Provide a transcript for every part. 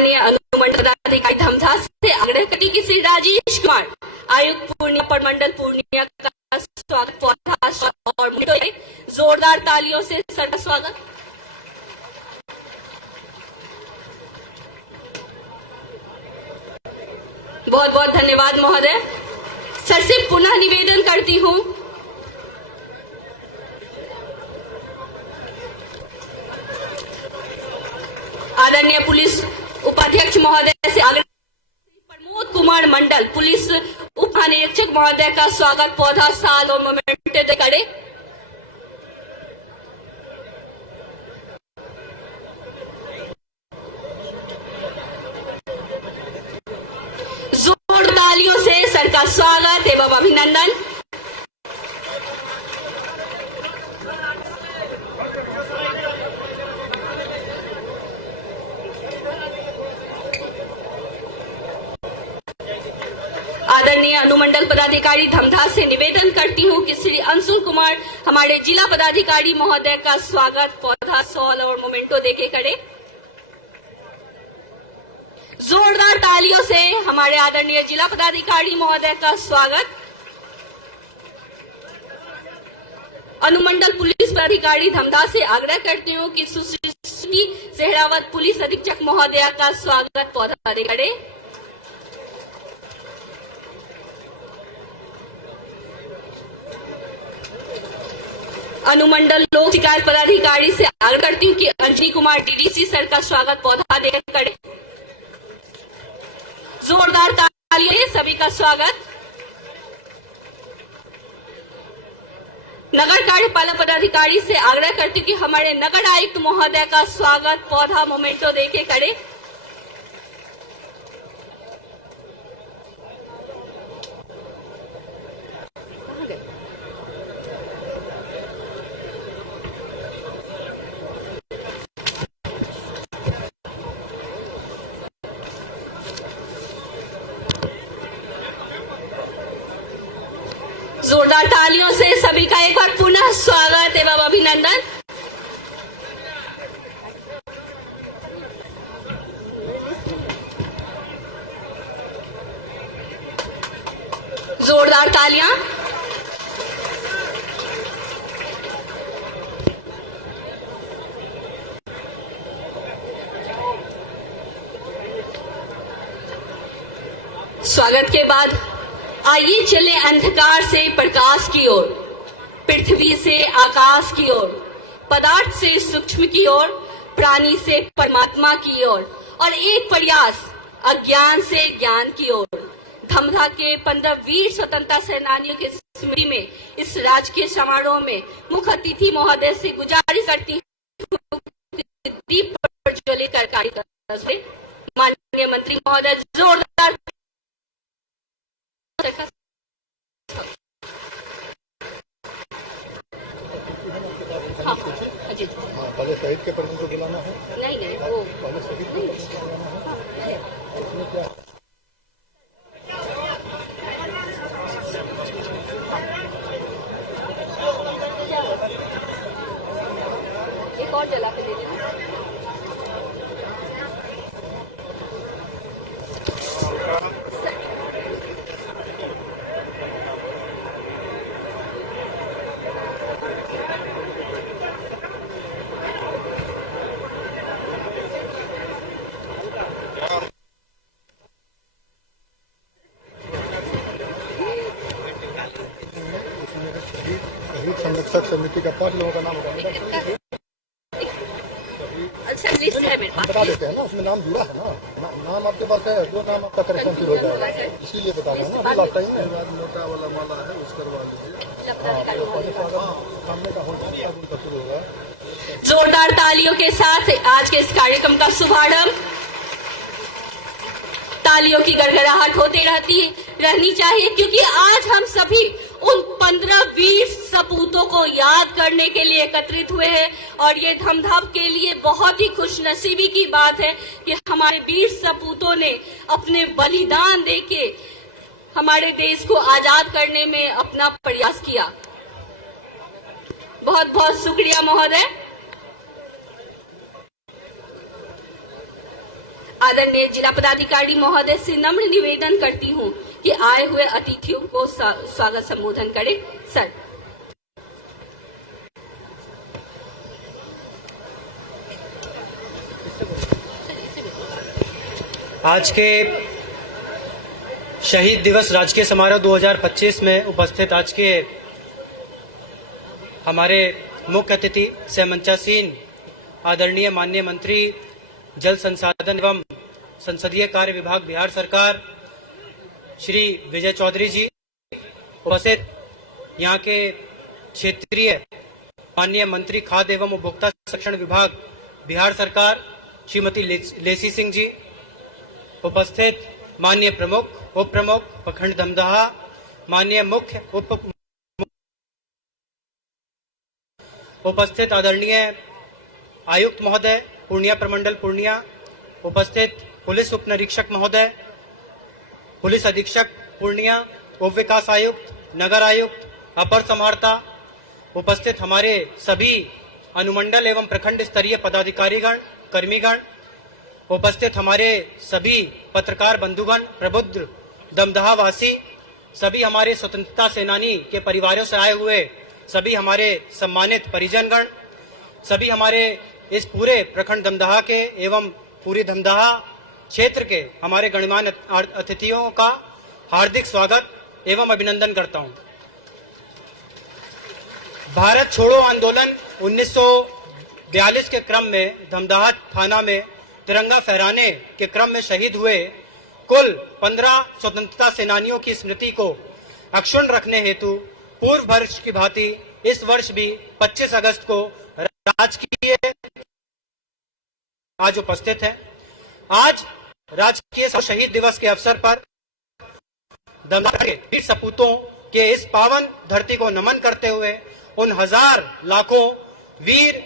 माननीय अनुमंडल पदाधिकारी धमधा से आग्रह करी कि श्री राजेश कुमार आयुक्त पूर्णिया प्रमंडल पूर्णिया का स्वागत और जोरदार तालियों से सर स्वागत। बहुत बहुत धन्यवाद महोदय। सर से पुनः निवेदन करती हूं आदरणीय पुलिस उपाध्यक्ष महोदय से आग्रह प्रमोद कुमार मंडल पुलिस उप महानिरीक्षक महोदय का स्वागत पौधा साल और मोमेंटो करें। जोर तालियों से सर का स्वागत एवं अभिनंदन। आदरणीय अनुमंडल पदाधिकारी धमधा से निवेदन करती हूं कि श्री अंशुल कुमार हमारे जिला पदाधिकारी महोदय का स्वागत पौधा सॉल और मोमेंटो देके करें। जोरदार तालियों से हमारे आदरणीय जिला पदाधिकारी महोदय का स्वागत। अनुमंडल पुलिस पदाधिकारी धमधा से आग्रह करती हूं कि सुश्री सेहरावत पुलिस अधीक्षक महोदया का स्वागत पौधा दे करें। अनुमंडल लोक शिकायत पदाधिकारी से आग्रह करती हूं कि अंजनी कुमार डीडीसी सर का स्वागत पौधा देकर करें। जोरदार तालियां सभी का स्वागत। नगर कार्यपालक पदाधिकारी से आग्रह करती हूं कि हमारे नगर आयुक्त महोदय का स्वागत पौधा मोमेंटो देके करें। जोरदार तालियों से सभी का एक बार पुनः स्वागत एवं अभिनंदन। जोरदार तालियां। स्वागत के बाद आइए चले अंधकार से प्रकाश की ओर, पृथ्वी से आकाश की ओर, पदार्थ से सूक्ष्म की ओर, प्राणी से परमात्मा की ओर और एक प्रयास अज्ञान से ज्ञान की ओर। धमधा के 15 वीर स्वतंत्रता सेनानियों के स्मृति में इस राजकीय समारोह में मुख्य अतिथि महोदय से गुजारिश करती हूँ दीप प्रज्वलित कर कार्य। माननीय मंत्री महोदय जोरदार पहले शहीद के पर्सन को बुलाना है। नहीं वो पहले शहीद को बुलाना है। इसमें क्या एक और जला के दे देना। संरक्षक समिति का 5 लोगों का नाम बताना। अच्छा लिस्ट है मेरे पास, बता देते हैं ना, उसमें नाम जुड़ा है ना, नाम आपके पास है, जो नाम आपका करेक्शन हो जाएगा, इसीलिए बता रहे हैं ना। लास्ट टाइम मोटा वाला माला है उस करवा दीजिए। सामने का होगा शुरू होगा। जोरदार तालियों के साथ आज के इस कार्यक्रम का शुभारंभ। तालियों की गड़गड़ाहट होती रहनी चाहिए क्योंकि आज हम सभी उन 15 वीर सपूतों को याद करने के लिए एकत्रित हुए हैं और ये धमधा के लिए बहुत ही खुशनसीबी की बात है कि हमारे वीर सपूतों ने अपने बलिदान देके हमारे देश को आजाद करने में अपना प्रयास किया। बहुत बहुत शुक्रिया महोदय। आदरणीय जिला पदाधिकारी महोदय से नम्र निवेदन करती हूँ कि आए हुए अतिथियों को स्वागत संबोधन करें। सर। आज के शहीद दिवस राजकीय समारोह 2025 में उपस्थित आज के हमारे मुख्य अतिथि से मंचासीन आदरणीय माननीय मंत्री जल संसाधन एवं संसदीय कार्य विभाग बिहार सरकार श्री विजय चौधरी जी, उपस्थित यहाँ के क्षेत्रीय माननीय मंत्री खाद्य एवं उपभोक्ता संरक्षण विभाग बिहार सरकार श्रीमती लेसी सिंह जी, उपस्थित माननीय प्रमुख उप प्रमुख प्रखंड धमदाहा, माननीय मुख्य उपस्थित आदरणीय आयुक्त महोदय पूर्णिया प्रमंडल पूर्णिया, उपस्थित पुलिस उप निरीक्षक महोदय, पुलिस अधीक्षक पूर्णिया, उप विकास आयुक्त, नगर आयुक्त, अपर समाहर्ता, उपस्थित हमारे सभी अनुमंडल एवं प्रखंड स्तरीय पदाधिकारीगण, कर्मीगण, उपस्थित हमारे सभी पत्रकार बंधुगण, प्रबुद्ध दमदहा वासी, सभी हमारे स्वतंत्रता सेनानी के परिवारों से आए हुए सभी हमारे सम्मानित परिजनगण, सभी हमारे इस पूरे प्रखंड दमदहा के एवं पूरी दमदहा क्षेत्र के हमारे गणमान्य अतिथियों का हार्दिक स्वागत एवं अभिनंदन करता हूं। भारत छोड़ो आंदोलन 1942 के क्रम में दमदहा थाना में तिरंगा फहराने के क्रम में शहीद हुए कुल 15 स्वतंत्रता सेनानियों की स्मृति को अक्षुण्ण रखने हेतु पूर्व वर्ष की भांति इस वर्ष भी 25 अगस्त को राजकीय आज उपस्थित है। आज राजकीय शहीद दिवस के अवसर पर दमदहा के वीर सपूतों के इस पावन धरती को नमन करते हुए उन हजार लाखों वीर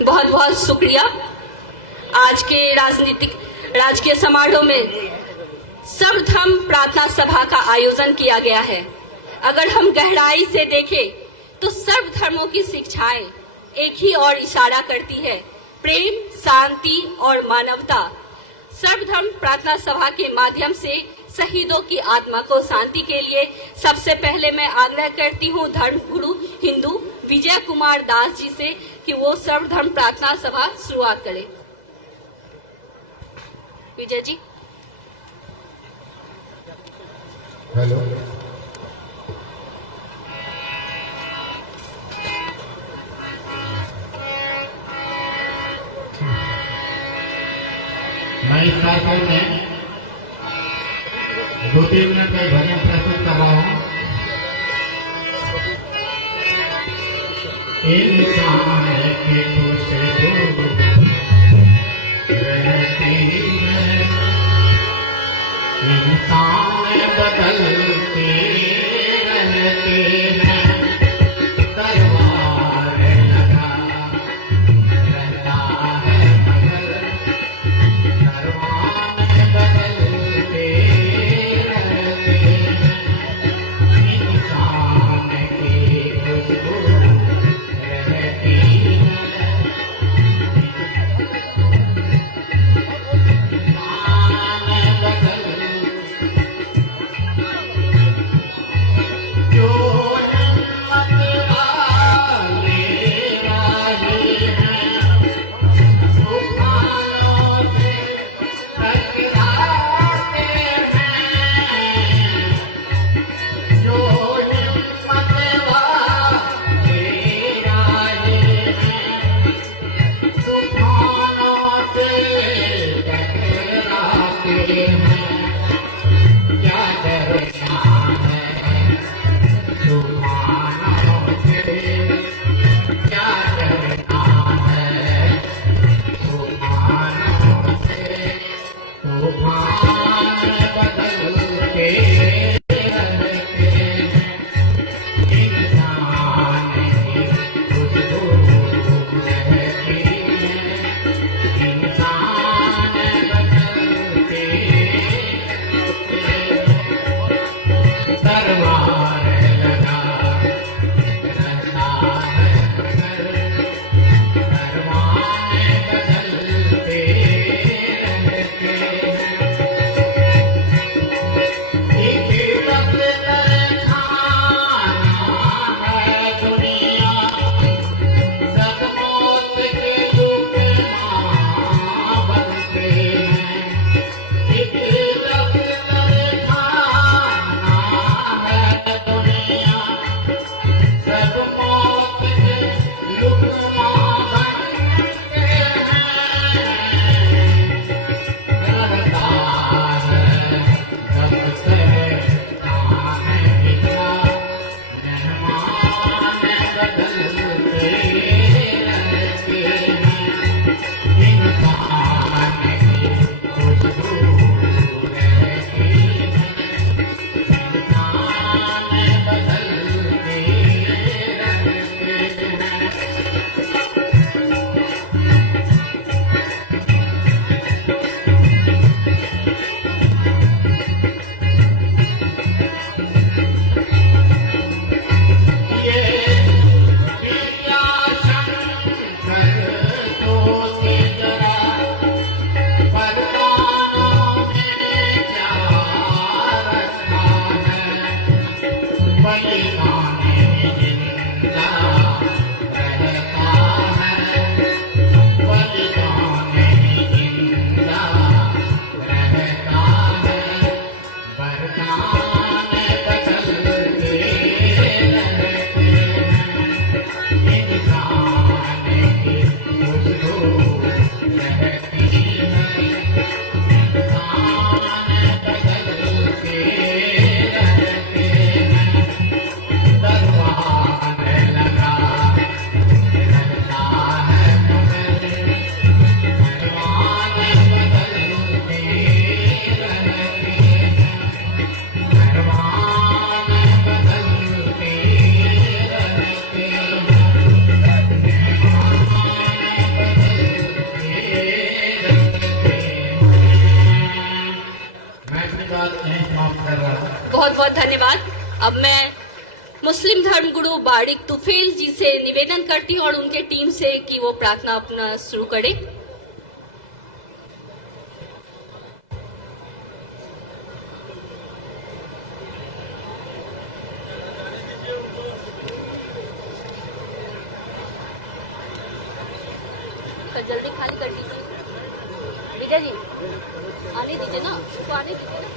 बहुत बहुत शुक्रिया। आज के राजकीय समारोह में सर्वधर्म प्रार्थना सभा का आयोजन किया गया है। अगर हम गहराई से देखें तो सर्वधर्मों की शिक्षाएं एक ही और इशारा करती है, प्रेम, शांति और मानवता। सर्वधर्म प्रार्थना सभा के माध्यम से शहीदों की आत्मा को शांति के लिए सबसे पहले मैं आग्रह करती हूँ धर्मगुरु हिंदू विजय कुमार दास जी से कि वो सर्वधर्म प्रार्थना सभा शुरुआत करें। विजय जी। हेलो। मैं इस कार्यक्रम में 2-3 मिनट में भजन प्रस्तुत कर रहा हूँ। इंसान की खुशबू रहती है, इंसान बदलते रहते हैं, दरबार लगा रहता है मगर दरबार बदलते रहते हैं, इंसान की खुशबू क्या डरना है तूफानों से, क्या डरना है तूफानों से। तूफान बदल के रहते हैं, इंसान की खुशबू रहती है, इंसान बदल के दरबार लगा रहता है मगर दरबार बदलते रहते हैं। एक बदल खाना है दुनिया, सब मौत के उपमा बनते हैं। एक बदल खाना है दुनिया, सब मौत के उपमा बनते हैं। रहता है सबसे काम निकला, मेहमान बदलते रहते हैं, इंसान की खुशबू रहती है, इंसान बदलते रहते हैं। ये पिया शंकर सोचे जरा, परवानों में क्या रखा है, बलिदाने जिंदा रहता है, बलिदाने जिंदा रहता है, वरदान बदलते रहते हैं, इंसान की खुशबू रहती है, इंसान बदलते रहते हैं। दरबार लगा रहता है मगर दरबार बदलते रहते हैं, दरबार बदलते रहते हैं। मैं अपनी बात यहीं समाप्त कर रहा हूँ। बहुत बहुत धन्यवाद। अब मैं मुस्लिम धर्मगुरु बारिक तुफैल जी से निवेदन करती हूँ और उनके टीम से कि वो प्रार्थना अपना शुरू करें। तो जल्दी खाली कर दीजिए विजय जी, आने दीजिए ना, उसको आने दीजिए ना,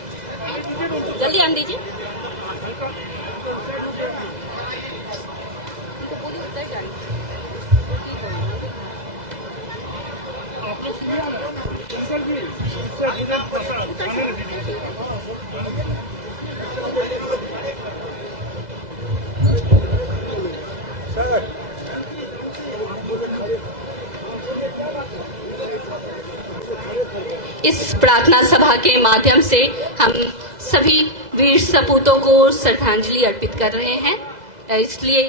जल्दी आने दीजिए। उनको पूरी उतर जाएगी। इस प्रार्थना सभा के माध्यम से हम सभी वीर सपूतों को श्रद्धांजलि अर्पित कर रहे हैं। इसलिए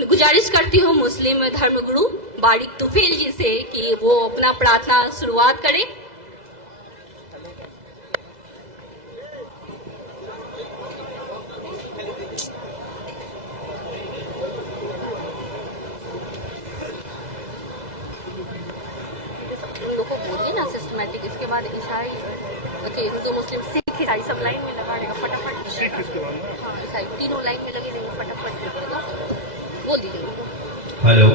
गुजारिश करती हूँ मुस्लिम धर्मगुरु बारिक तुफैल जी से कि वो अपना प्रार्थना शुरुआत करें। उन लोगों को बोलिए ना सिस्टमैटिक, इसके बाद ईसाई, ओके, हिंदू मुस्लिम सिख ईसाई सब लाइन में लगा देगा फटाफट। सिख इसके बाद में हाँ, ईसाई तीनों लाइन में लगे रहेंगे फटाफट। बोल दीजिए उनको। हेलो,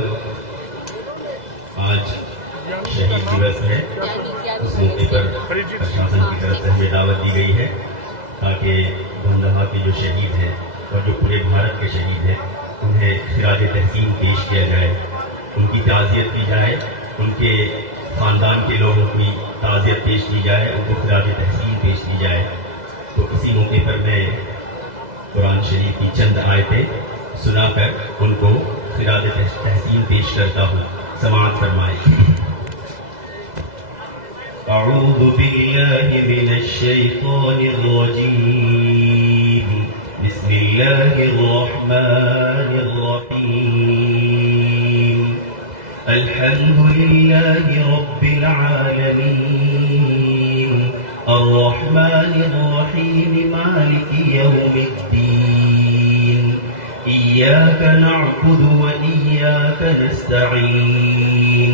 आज शहीद दिवस है। उस मौके पर प्रशासन की तरफ से हमें दावत दी गई है ताकि बंदहा के जो शहीद हैं और जो पूरे भारत के शहीद हैं उन्हें खिराज तहसीन पेश किया जाए, उनकी ताज़ियत की जाए, उनके खानदान के लोगों की ताज़ियत पेश की जाए, उनको खिराज तहसीन पेश की जाए। तो इसी मौके मौके पर मैं कुरान शरीफ की चंद आयतें सुनाकर उनको खिराद तहसीन पेश करता हूँ। समाअत फरमाए। अऊज़ु बिल्लाहि मिनश शैतानिर रजीम। बिस्मिल्लाहिर रहमानिर रहीम। अल्हम्दुलिल्लाहि रब्बिल आलमीन। अर्रहमानिर रहीम। मालिकि यौमिद्दीन। इय्याक नअबुदु व इय्याक नस्तईन।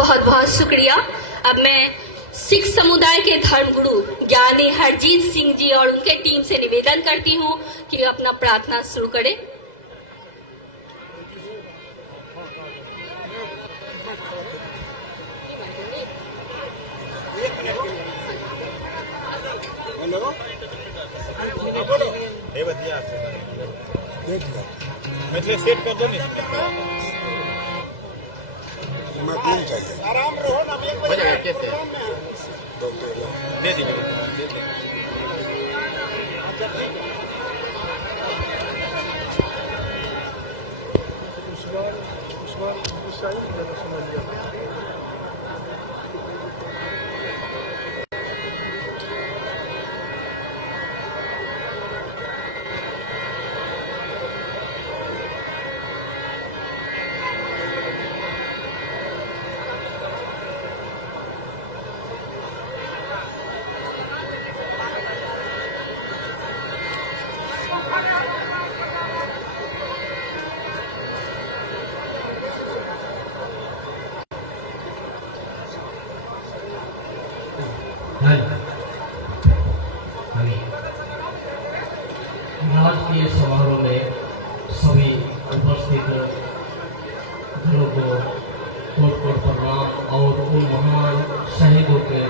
बहुत बहुत शुक्रिया। अब मैं सिख समुदाय के धर्मगुरु ज्ञानी हरजीत सिंह जी और उनके टीम से निवेदन करती हूँ कि अपना प्रार्थना शुरू करें। आराम रहो ना, कैसे दे दीजिए। राजकीय समारोह में सभी उपस्थित जनों को कोट कोट प्रणाम और उन महान शहीदों के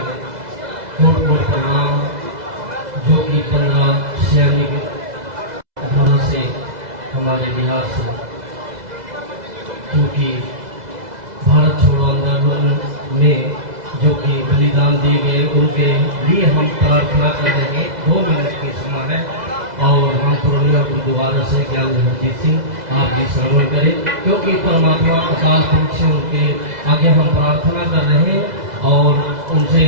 कोट कोट प्रणाम जो कि 15 सैनिक धारा से हमारे बिहार से क्योंकि भारत छोड़ो आंदोलन में जो कि बलिदान दिए गए उनके लिए हम प्रार्थना कर रहे हैं। 2 मिनट की समय है और हम पूर्णिया गुरुद्वारा से ज्ञानी हरजीत सिंह आप भी श्रवण करें क्योंकि परमात्मा अकाल पुरुष से उनके आगे हम प्रार्थना कर रहे हैं और उनसे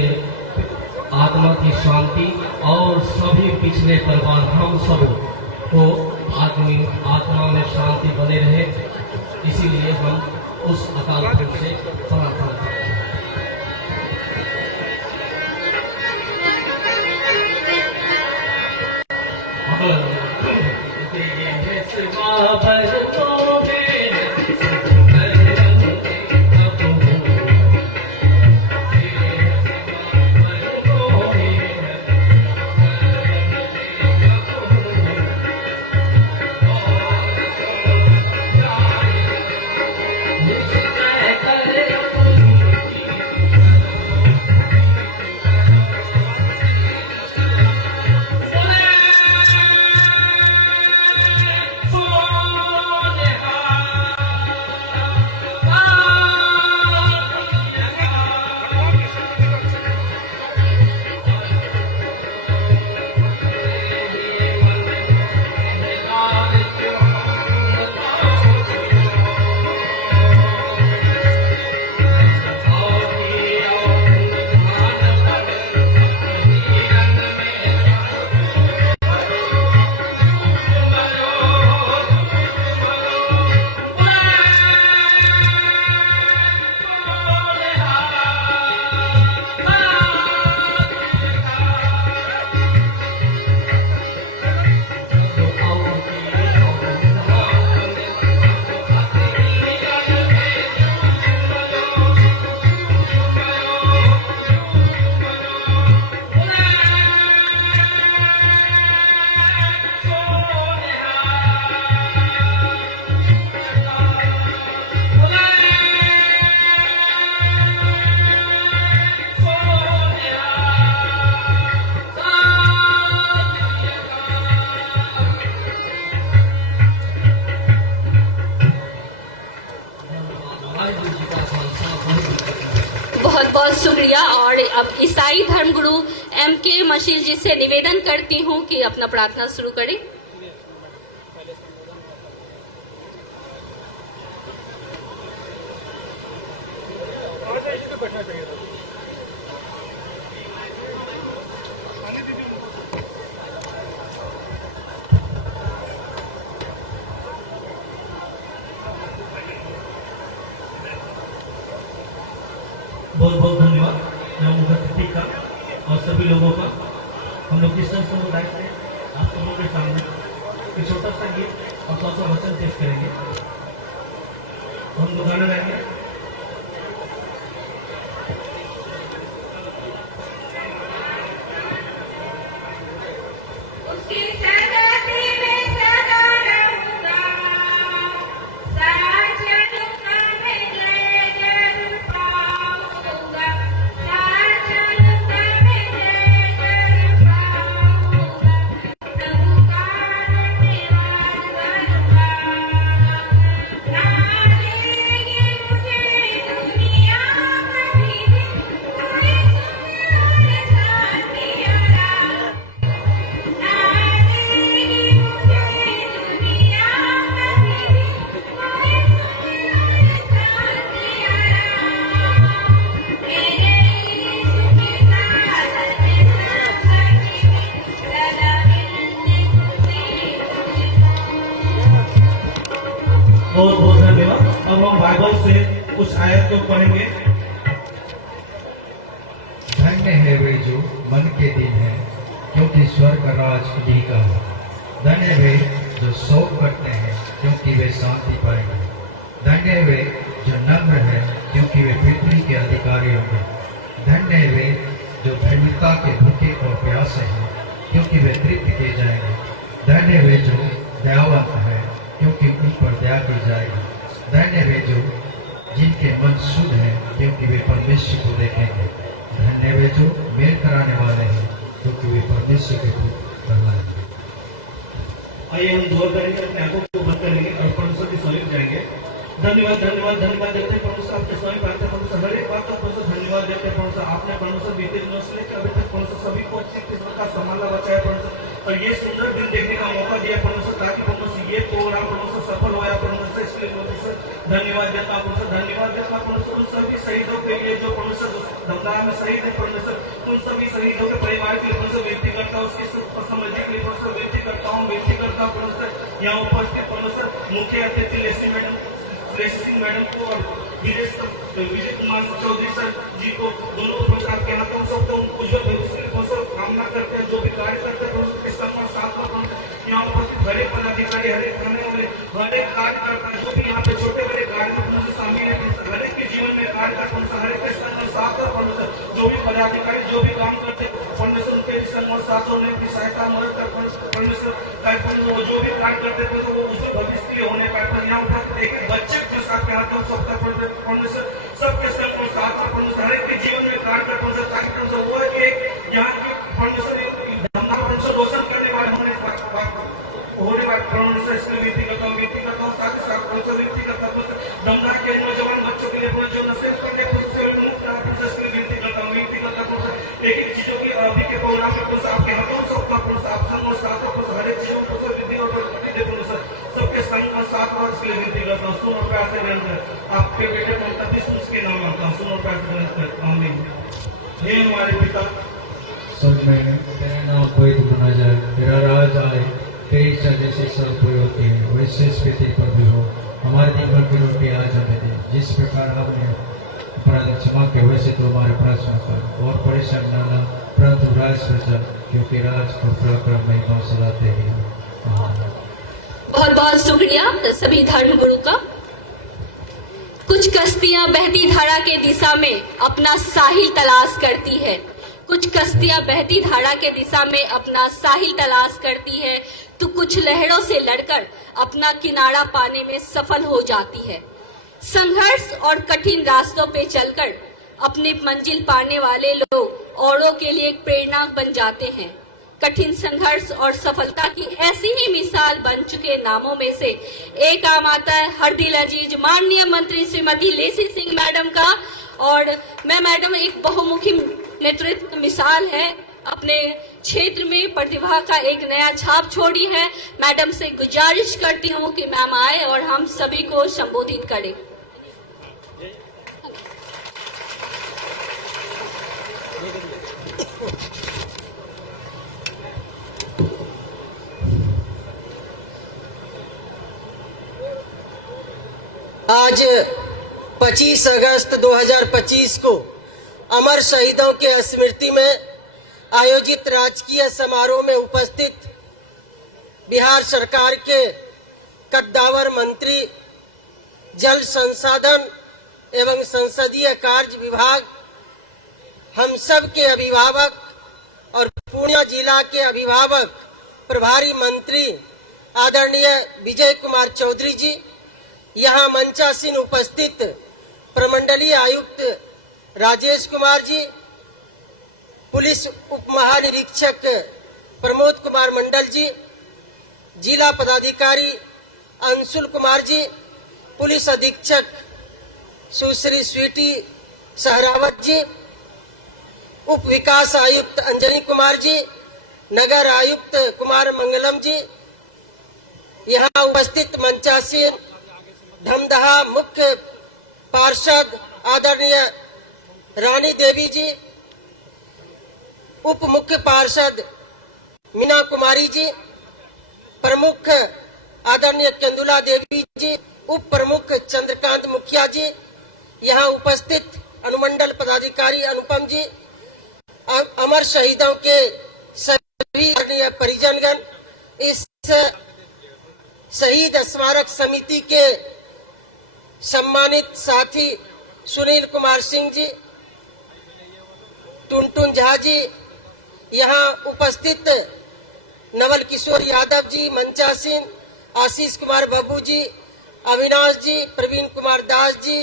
आत्मा की शांति और सभी पिछले परिवार हम सब को आत्मा में शांति बने रहे, इसीलिए हम उस अकाल पुरुष से प्रार्थना करते हैं। बहुत शुक्रिया। और अब ईसाई धर्मगुरु MK मशील जी से निवेदन करती हूँ कि अपना प्रार्थना शुरू करें। बैठना चाहिए था। बहुत बहुत धन्यवाद यहाँ उपस्थिति का और सभी लोगों का। हम लोग क्रिश्चियन समुदाय से आप सब लोगों के सामने एक छोटा सा गीत और थोड़ा सा वचन पेश करेंगे। हम लोग गाना गाएंगे। बहुत बहुत धन्यवाद। अब हम बाइबल से कुछ आयत को पढ़ेंगे। धन्य है वे जो मन के दिन है, क्योंकि स्वर्ग का राज उन्हीं का है। धन्य वे जो शोक करते हैं, क्योंकि वे शांति पाएंगे। धन्य वे जो नम्र है, क्योंकि वे पृथ्वी के अधिकारी होंगे। धन्य वे जो धर्मिता के भूखे और प्यासे हैं, क्योंकि वे तृप्त किए जाएंगे। धन्य वे जो दयावंत है, क्योंकि उन पर दया की जाएगी। धन्य वे जो जिनके मन शुद्ध है, क्योंकि वे परमेश्वर को देखेंगे। धन्य वे जो मेल कराने वाले हैं, क्योंकि वे परमेश्वर के पुत्र कहलाएंगे। आइए हम दुआ करेंगे, अपने आंखों को बंद करेंगे और परमेश्वर की समीप जाएंगे। धन्यवाद धन्यवाद धन्यवाद देते हैं परमेश्वर, आपके स्वयं पाते हैं परमेश्वर, हर एक बात का परमेश्वर धन्यवाद देते हैं परमेश्वर। आपने परमेश्वर बीते दिनों से लेकर अभी तक परमेश्वर सभी को अच्छी किस्म का संभाला बचाया परमेश्वर, और ये सुंदर दिन देखने का मौका दिया परमेश्वर, ताकि परमेश्वर ये प्रोग्राम परमेश्वर सफल हो परमेश्वर। इसके लिए परमेश्वर धन्यवाद देता परमेश्वर, धन्यवाद देता परमेश्वर। उन सभी शहीदों के लिए जो परमेश्वर दमदाह में शहीद है परमेश्वर, उन सभी शहीदों के परिवार के लिए परमेश्वर विनती करता हूँ, उसकी समृद्धि के लिए परमेश्वर विनती करता हूँ परमेश्वर। यहाँ उपस्थित परमेश्वर मुख्य अतिथि लेसी सिंह मैडम को और विजय कुमार चौधरी सर जी को, दोनों परमेश्वर आपके हाथों में सबको उज्जवल भविष्य की परमेश्वर कामना करते हैं। जो भी कार्य करते हैं परमेश्वर के सम्मान साथ में यहाँ उपस्थित हर एक पदाधिकारी, हर एक थाने वाले, हर एक कार्यकर्ता जो भी यहाँ पे छोटे बड़े कार्य में शामिल है, हर एक के जीवन में कार्य करते हर एक के साथ परमेश्वर। जो भी पदाधिकारी जो भी काम करते परमेश्वर उनके सम्मान साथ होने की सहायता मदद कर परमेश्वर। जो भी कार्य करते वो उज्जवल भविष्य के लिए होने पाए। यहाँ उपस्थित एक बच्चे के साथ कहते सबका परमेश्वर, सबके सब साथ परमेश्वर, हर एक के जीवन में कार्य कर परमेश्वर, ताकि परमेश्वर वो एक यहाँ की परमेश्वर धंधा परमेश्वर रोशन करने वाले होने वाले परमेश्वर। इसमें विनती करता हूँ साथ ही साथ परमेश्वर विनती करता हूँ धंधा के नौजवान बच्चों के लिए जो नशे करने मुक्त परमेश्वर इसके लिए विनती करता हूँ एक एक चीजों की अवधि के प्रोग्राम में आपके हाथों में सबका परमेश्वर, आप सब साथ हर एक चीजों को विधि और सबके संग और साथ और इसके लिए विनती करता हूँ। सुन और प्यार से विनती आपके बेटे के नाम आता हूँ, सुन और प्यार से विनती आमीन। हे हमारे पिता स्वर्ग में तेरा नाम पवित्र बना जाए, तेरा राज आए, तेरी इच्छा जैसे स्वर्ग पूरी होती है वैसे इस पृथ्वी पर भी हो। हमारे दिन भर की रोटी आज हमें दे, जिस प्रकार हमने अपराध क्षमा के वैसे तो हमारे अपराध क्षमा कर, और परेशान न लाना परंतु राज पर चल, क्योंकि राज और पराक्रम महिमा सदा तेरी है। बहुत बहुत शुक्रिया सभी धर्मगुरु का। कुछ कश्तियां बहती धारा के दिशा में अपना साहिल तलाश करती है, कुछ कश्तियां बहती धारा के दिशा में अपना साहिल तलाश करती है, तो कुछ लहरों से लड़कर अपना किनारा पाने में सफल हो जाती है। संघर्ष और कठिन रास्तों पे चलकर अपनी मंजिल पाने वाले लोग औरों के लिए एक प्रेरणा बन जाते हैं। कठिन संघर्ष और सफलता की ऐसी ही मिसाल बन चुके नामों में से एक आम आता है हर दिल अजीज माननीय मंत्री श्रीमती लेसी सिंह मैडम का, और मैं मैडम एक बहुमुखी नेतृत्व मिसाल है, अपने क्षेत्र में प्रतिभा का एक नया छाप छोड़ी है। मैडम से गुजारिश करती हूँ कि मैम आए और हम सभी को संबोधित करें। आज 25 अगस्त 2025 को अमर शहीदों के स्मृति में आयोजित राजकीय समारोह में उपस्थित बिहार सरकार के कद्दावर मंत्री, जल संसाधन एवं संसदीय कार्य विभाग, हम सब के अभिभावक और पूर्णिया जिला के अभिभावक प्रभारी मंत्री आदरणीय विजय कुमार चौधरी जी, यहाँ मंचासीन उपस्थित प्रमंडलीय आयुक्त राजेश कुमार जी, पुलिस उप महानिरीक्षक प्रमोद कुमार मंडल जी, जिला पदाधिकारी अंशुल कुमार जी, पुलिस अधीक्षक सुश्री स्वीटी सहरावत जी, उप विकास आयुक्त अंजनी कुमार जी, नगर आयुक्त कुमार मंगलम जी, यहाँ उपस्थित मंचासीन धमदाहा मुख्य पार्षद आदरणीय रानी देवी जी, उप मुख्य पार्षद मीना कुमारी जी, प्रमुख आदरणीय केंदुला देवी जी, उप प्रमुख चंद्रकांत मुखिया जी, यहाँ उपस्थित अनुमंडल पदाधिकारी अनुपम जी, अमर शहीदों के सभी परिजनगण, इस शहीद स्मारक समिति के सम्मानित साथी सुनील कुमार सिंह जी, टुनटुन झा जी, यहाँ उपस्थित नवल किशोर यादव जी, मंचासीन आशीष कुमार बब्बू जी, अविनाश जी, प्रवीण कुमार दास जी,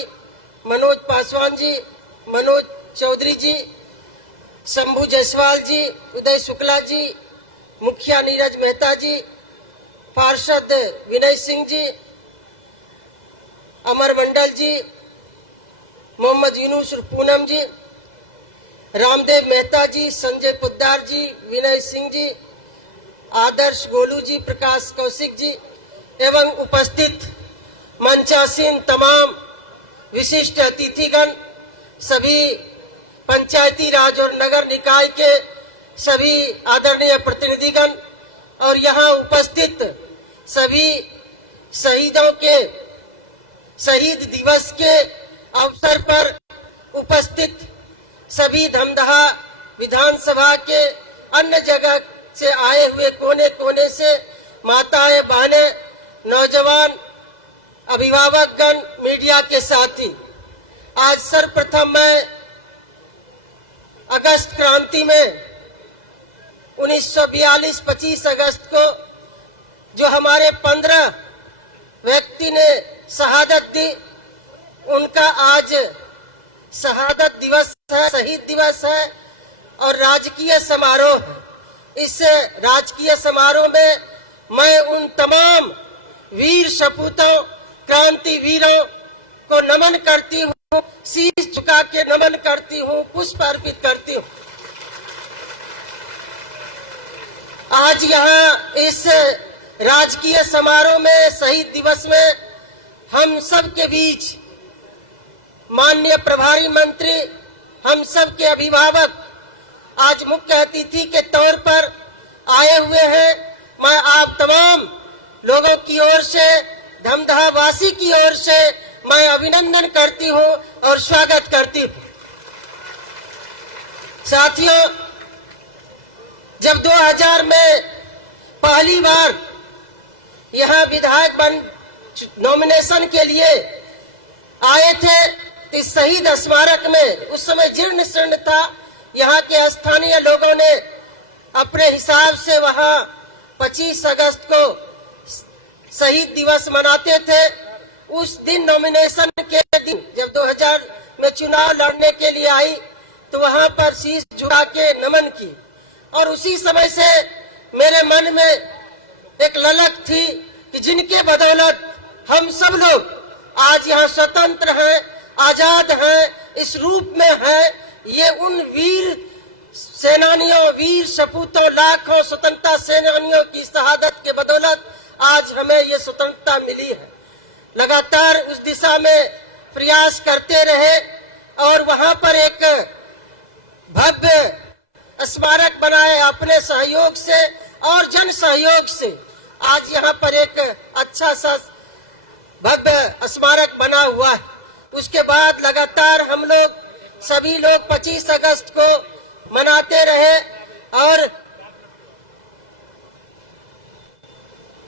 मनोज पासवान जी, मनोज चौधरी जी, शंभू जायसवाल जी, उदय शुक्ला जी, मुखिया नीरज मेहता जी, पार्षद विनय सिंह जी, अमर मंडल जी, मोहम्मद यूनुस पूनम जी, रामदेव मेहता जी, संजय पुद्दार जी, विनय सिंह जी, आदर्श गोलू जी, प्रकाश कौशिक जी एवं उपस्थित मंचासीन तमाम विशिष्ट अतिथिगण, सभी पंचायती राज और नगर निकाय के सभी आदरणीय प्रतिनिधिगण और यहाँ उपस्थित सभी शहीदों के शहीद दिवस के अवसर पर उपस्थित सभी धमदाहा विधानसभा के अन्य जगह से आए हुए कोने कोने से माताएं, बहनें, नौजवान, अभिभावकगण, मीडिया के साथी, आज सर्वप्रथम मैं अगस्त क्रांति में 1942 25 अगस्त को जो हमारे 15 व्यक्ति ने शहादत दी, उनका आज शहादत दिवस है, शहीद दिवस है और राजकीय समारोह है। इस राजकीय समारोह में मैं उन तमाम वीर सपूतों, क्रांति वीरों को नमन करती हूँ, शीश झुका के नमन करती हूँ, पुष्प अर्पित करती हूँ। आज यहाँ इस राजकीय समारोह में, शहीद दिवस में हम सब के बीच माननीय प्रभारी मंत्री, हम सब के अभिभावक आज मुख्य अतिथि के तौर पर आए हुए हैं। मैं आप तमाम लोगों की ओर से, धमदाहा वासी की ओर से मैं अभिनंदन करती हूं और स्वागत करती हूं। साथियों, जब 2000 में पहली बार यहाँ विधायक नॉमिनेशन के लिए आए थे, इस शहीद स्मारक में उस समय जीर्ण शीर्ण था। यहाँ के स्थानीय लोगों ने अपने हिसाब से वहाँ 25 अगस्त को शहीद दिवस मनाते थे। उस दिन नॉमिनेशन के दिन जब 2000 में चुनाव लड़ने के लिए आई तो वहाँ पर शीश झुका के नमन की और उसी समय से मेरे मन में एक ललक थी कि जिनके बदौलत हम सब लोग आज यहाँ स्वतंत्र हैं, आजाद हैं, इस रूप में है, ये उन वीर सेनानियों, वीर सपूतों, लाखों स्वतंत्रता सेनानियों की शहादत के बदौलत आज हमें ये स्वतंत्रता मिली है। लगातार उस दिशा में प्रयास करते रहे और वहां पर एक भव्य स्मारक बनाए अपने सहयोग से और जन सहयोग से। आज यहाँ पर एक अच्छा सा भव्य स्मारक बना हुआ है। उसके बाद लगातार हम लोग सभी लोग 25 अगस्त को मनाते रहे और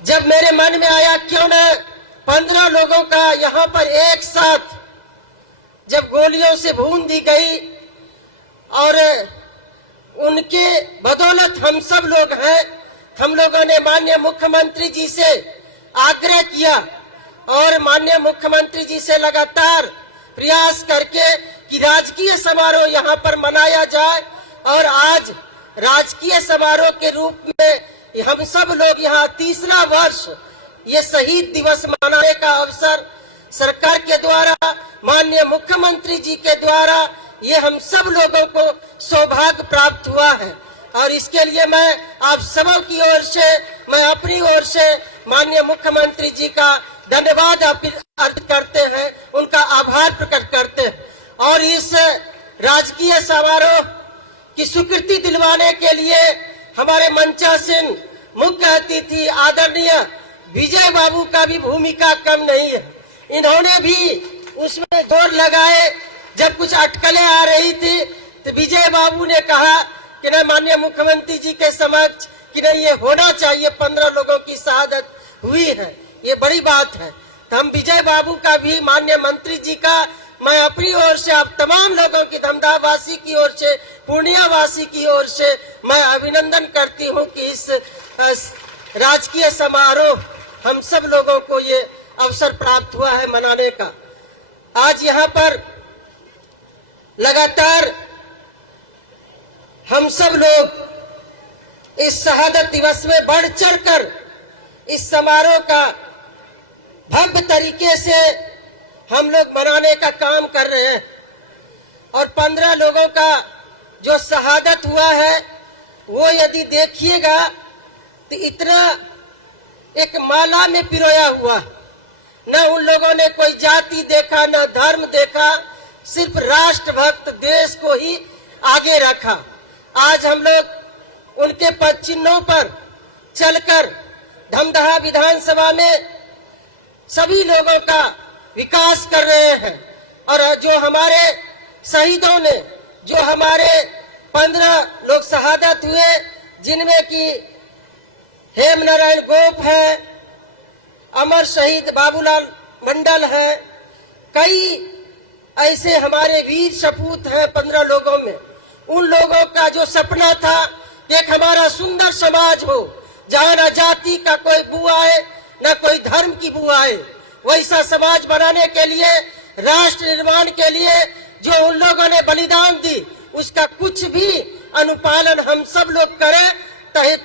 जब मेरे मन में आया क्यों न 15 लोगों का यहाँ पर एक साथ जब गोलियों से भून दी गई और उनके बदौलत हम सब लोग हैं, हम लोगों ने माननीय मुख्यमंत्री जी से आग्रह किया और माननीय मुख्यमंत्री जी से लगातार प्रयास करके कि राजकीय समारोह यहाँ पर मनाया जाए और आज राजकीय समारोह के रूप में हम सब लोग यहाँ तीसरा वर्ष ये शहीद दिवस मनाने का अवसर सरकार के द्वारा, माननीय मुख्यमंत्री जी के द्वारा ये हम सब लोगों को सौभाग्य प्राप्त हुआ है। और इसके लिए मैं आप सबों की ओर से, मैं अपनी ओर से माननीय मुख्यमंत्री जी का धन्यवाद अर्पित करते हैं, उनका आभार प्रकट करते हैं। और इस राजकीय समारोह की स्वीकृति दिलवाने के लिए हमारे मंचासीन मुख्य अतिथि आदरणीय विजय बाबू का भी भूमिका कम नहीं है। इन्होंने भी उसमें जोर लगाए। जब कुछ अटकलें आ रही थी तो विजय बाबू ने कहा कि नहीं, माननीय मुख्यमंत्री जी के समक्ष कि नहीं, ये होना चाहिए। 15 लोगों की शहादत हुई है, ये बड़ी बात है। तो हम विजय बाबू का भी, माननीय मंत्री जी का मैं अपनी ओर से, आप तमाम लोगों की, धमदाहा वासी की ओर से, पूर्णिया वासी की ओर से मैं अभिनंदन करती हूँ कि इस राजकीय समारोह हम सब लोगों को ये अवसर प्राप्त हुआ है मनाने का। आज यहाँ पर लगातार हम सब लोग इस शहादत दिवस में बढ़ चढ़कर इस समारोह का भव्य तरीके से हम लोग मनाने का काम कर रहे हैं। और 15 लोगों का जो शहादत हुआ है वो यदि देखिएगा तो इतना एक माला में पिरोया हुआ, न उन लोगों ने कोई जाति देखा, न धर्म देखा, सिर्फ राष्ट्रभक्त देश को ही आगे रखा। आज हम लोग उनके पद चिन्हों पर चलकर धमदाहा विधानसभा में सभी लोगों का विकास कर रहे हैं। और जो हमारे शहीदों ने, जो हमारे 15 लोग शहादत हुए, जिनमें कि हेमनारायण गोप है, अमर शहीद बाबूलाल मंडल है, कई ऐसे हमारे वीर सपूत हैं 15 लोगों में। उन लोगों का जो सपना था कि एक हमारा सुंदर समाज हो, जहाँ न जाति का कोई बू आए, न कोई धर्म की बू आए, वैसा समाज बनाने के लिए, राष्ट्र निर्माण के लिए जो उन लोगों ने बलिदान दी, उसका कुछ भी अनुपालन हम सब लोग करें,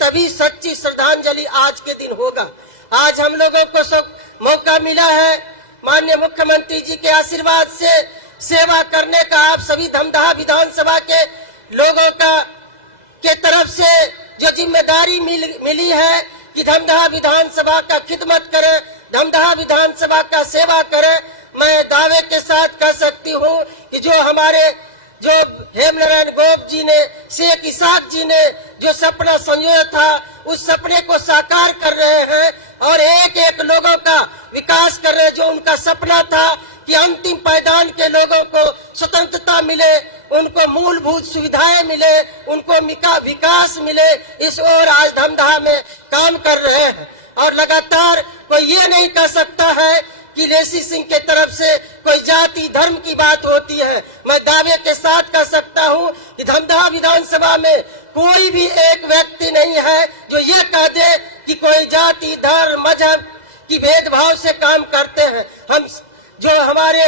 तभी सच्ची श्रद्धांजलि आज के दिन होगा। आज हम लोगों को मौका मिला है माननीय मुख्यमंत्री जी के आशीर्वाद से सेवा करने का। आप सभी धमदाहा विधानसभा के लोगों का के तरफ से जो जिम्मेदारी मिली है कि धमदाहा विधानसभा का खिदमत करें, धमदाहा विधानसभा का सेवा करें, मैं दावे के साथ कह सकती हूँ कि जो हमारे जो हेमनारायण गोप जी ने, शेख इसाक जी ने जो सपना संजोया था, उस सपने को साकार कर रहे हैं और एक एक लोगों का विकास कर रहे हैं। जो उनका सपना था कि अंतिम पायदान के लोगों को स्वतंत्रता मिले, उनको मूलभूत सुविधाएं मिले, उनको विकास मिले, इस ओर आज धमदाहा में काम कर रहे हैं। और लगातार कोई ये नहीं कह सकता है कि लेसी सिंह के तरफ से कोई जाति धर्म की बात होती है। मैं दावे के साथ कह सकता हूँ कि धमदाहा विधानसभा में कोई भी एक व्यक्ति नहीं है जो ये कह दे कि कोई जाति धर्म मजहब की भेदभाव से काम करते हैं। हम जो हमारे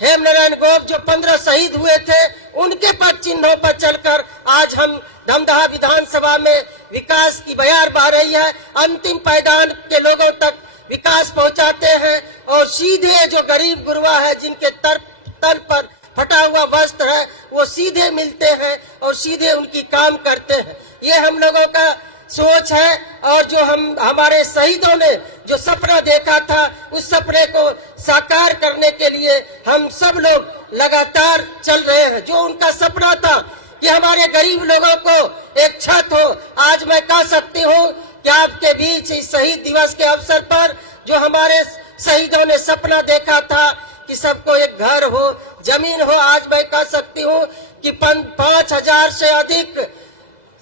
हेमनारायण गोप जो 15 शहीद हुए थे, उनके पद चिन्हों पर चलकर आज हम धमदाहा विधानसभा में विकास की बयार बह रही है। अंतिम पायदान के लोगों तक विकास पहुंचाते हैं और सीधे जो गरीब गुरबा है, जिनके तन पर फटा फटा हुआ वस्त्र है वो सीधे मिलते हैं और सीधे उनकी काम करते हैं। ये हम लोगों का सोच है और जो हमारे शहीदों ने जो सपना देखा था उस सपने को साकार करने के लिए हम सब लोग लगातार चल रहे हैं। जो उनका सपना था कि हमारे गरीब लोगों को एक छत हो, आज मैं कह सकती हूँ कि आपके बीच इस शहीद दिवस के अवसर पर जो हमारे शहीदों ने सपना देखा था कि सबको एक घर हो, जमीन हो, आज मैं कह सकती हूँ कि 5,000 से अधिक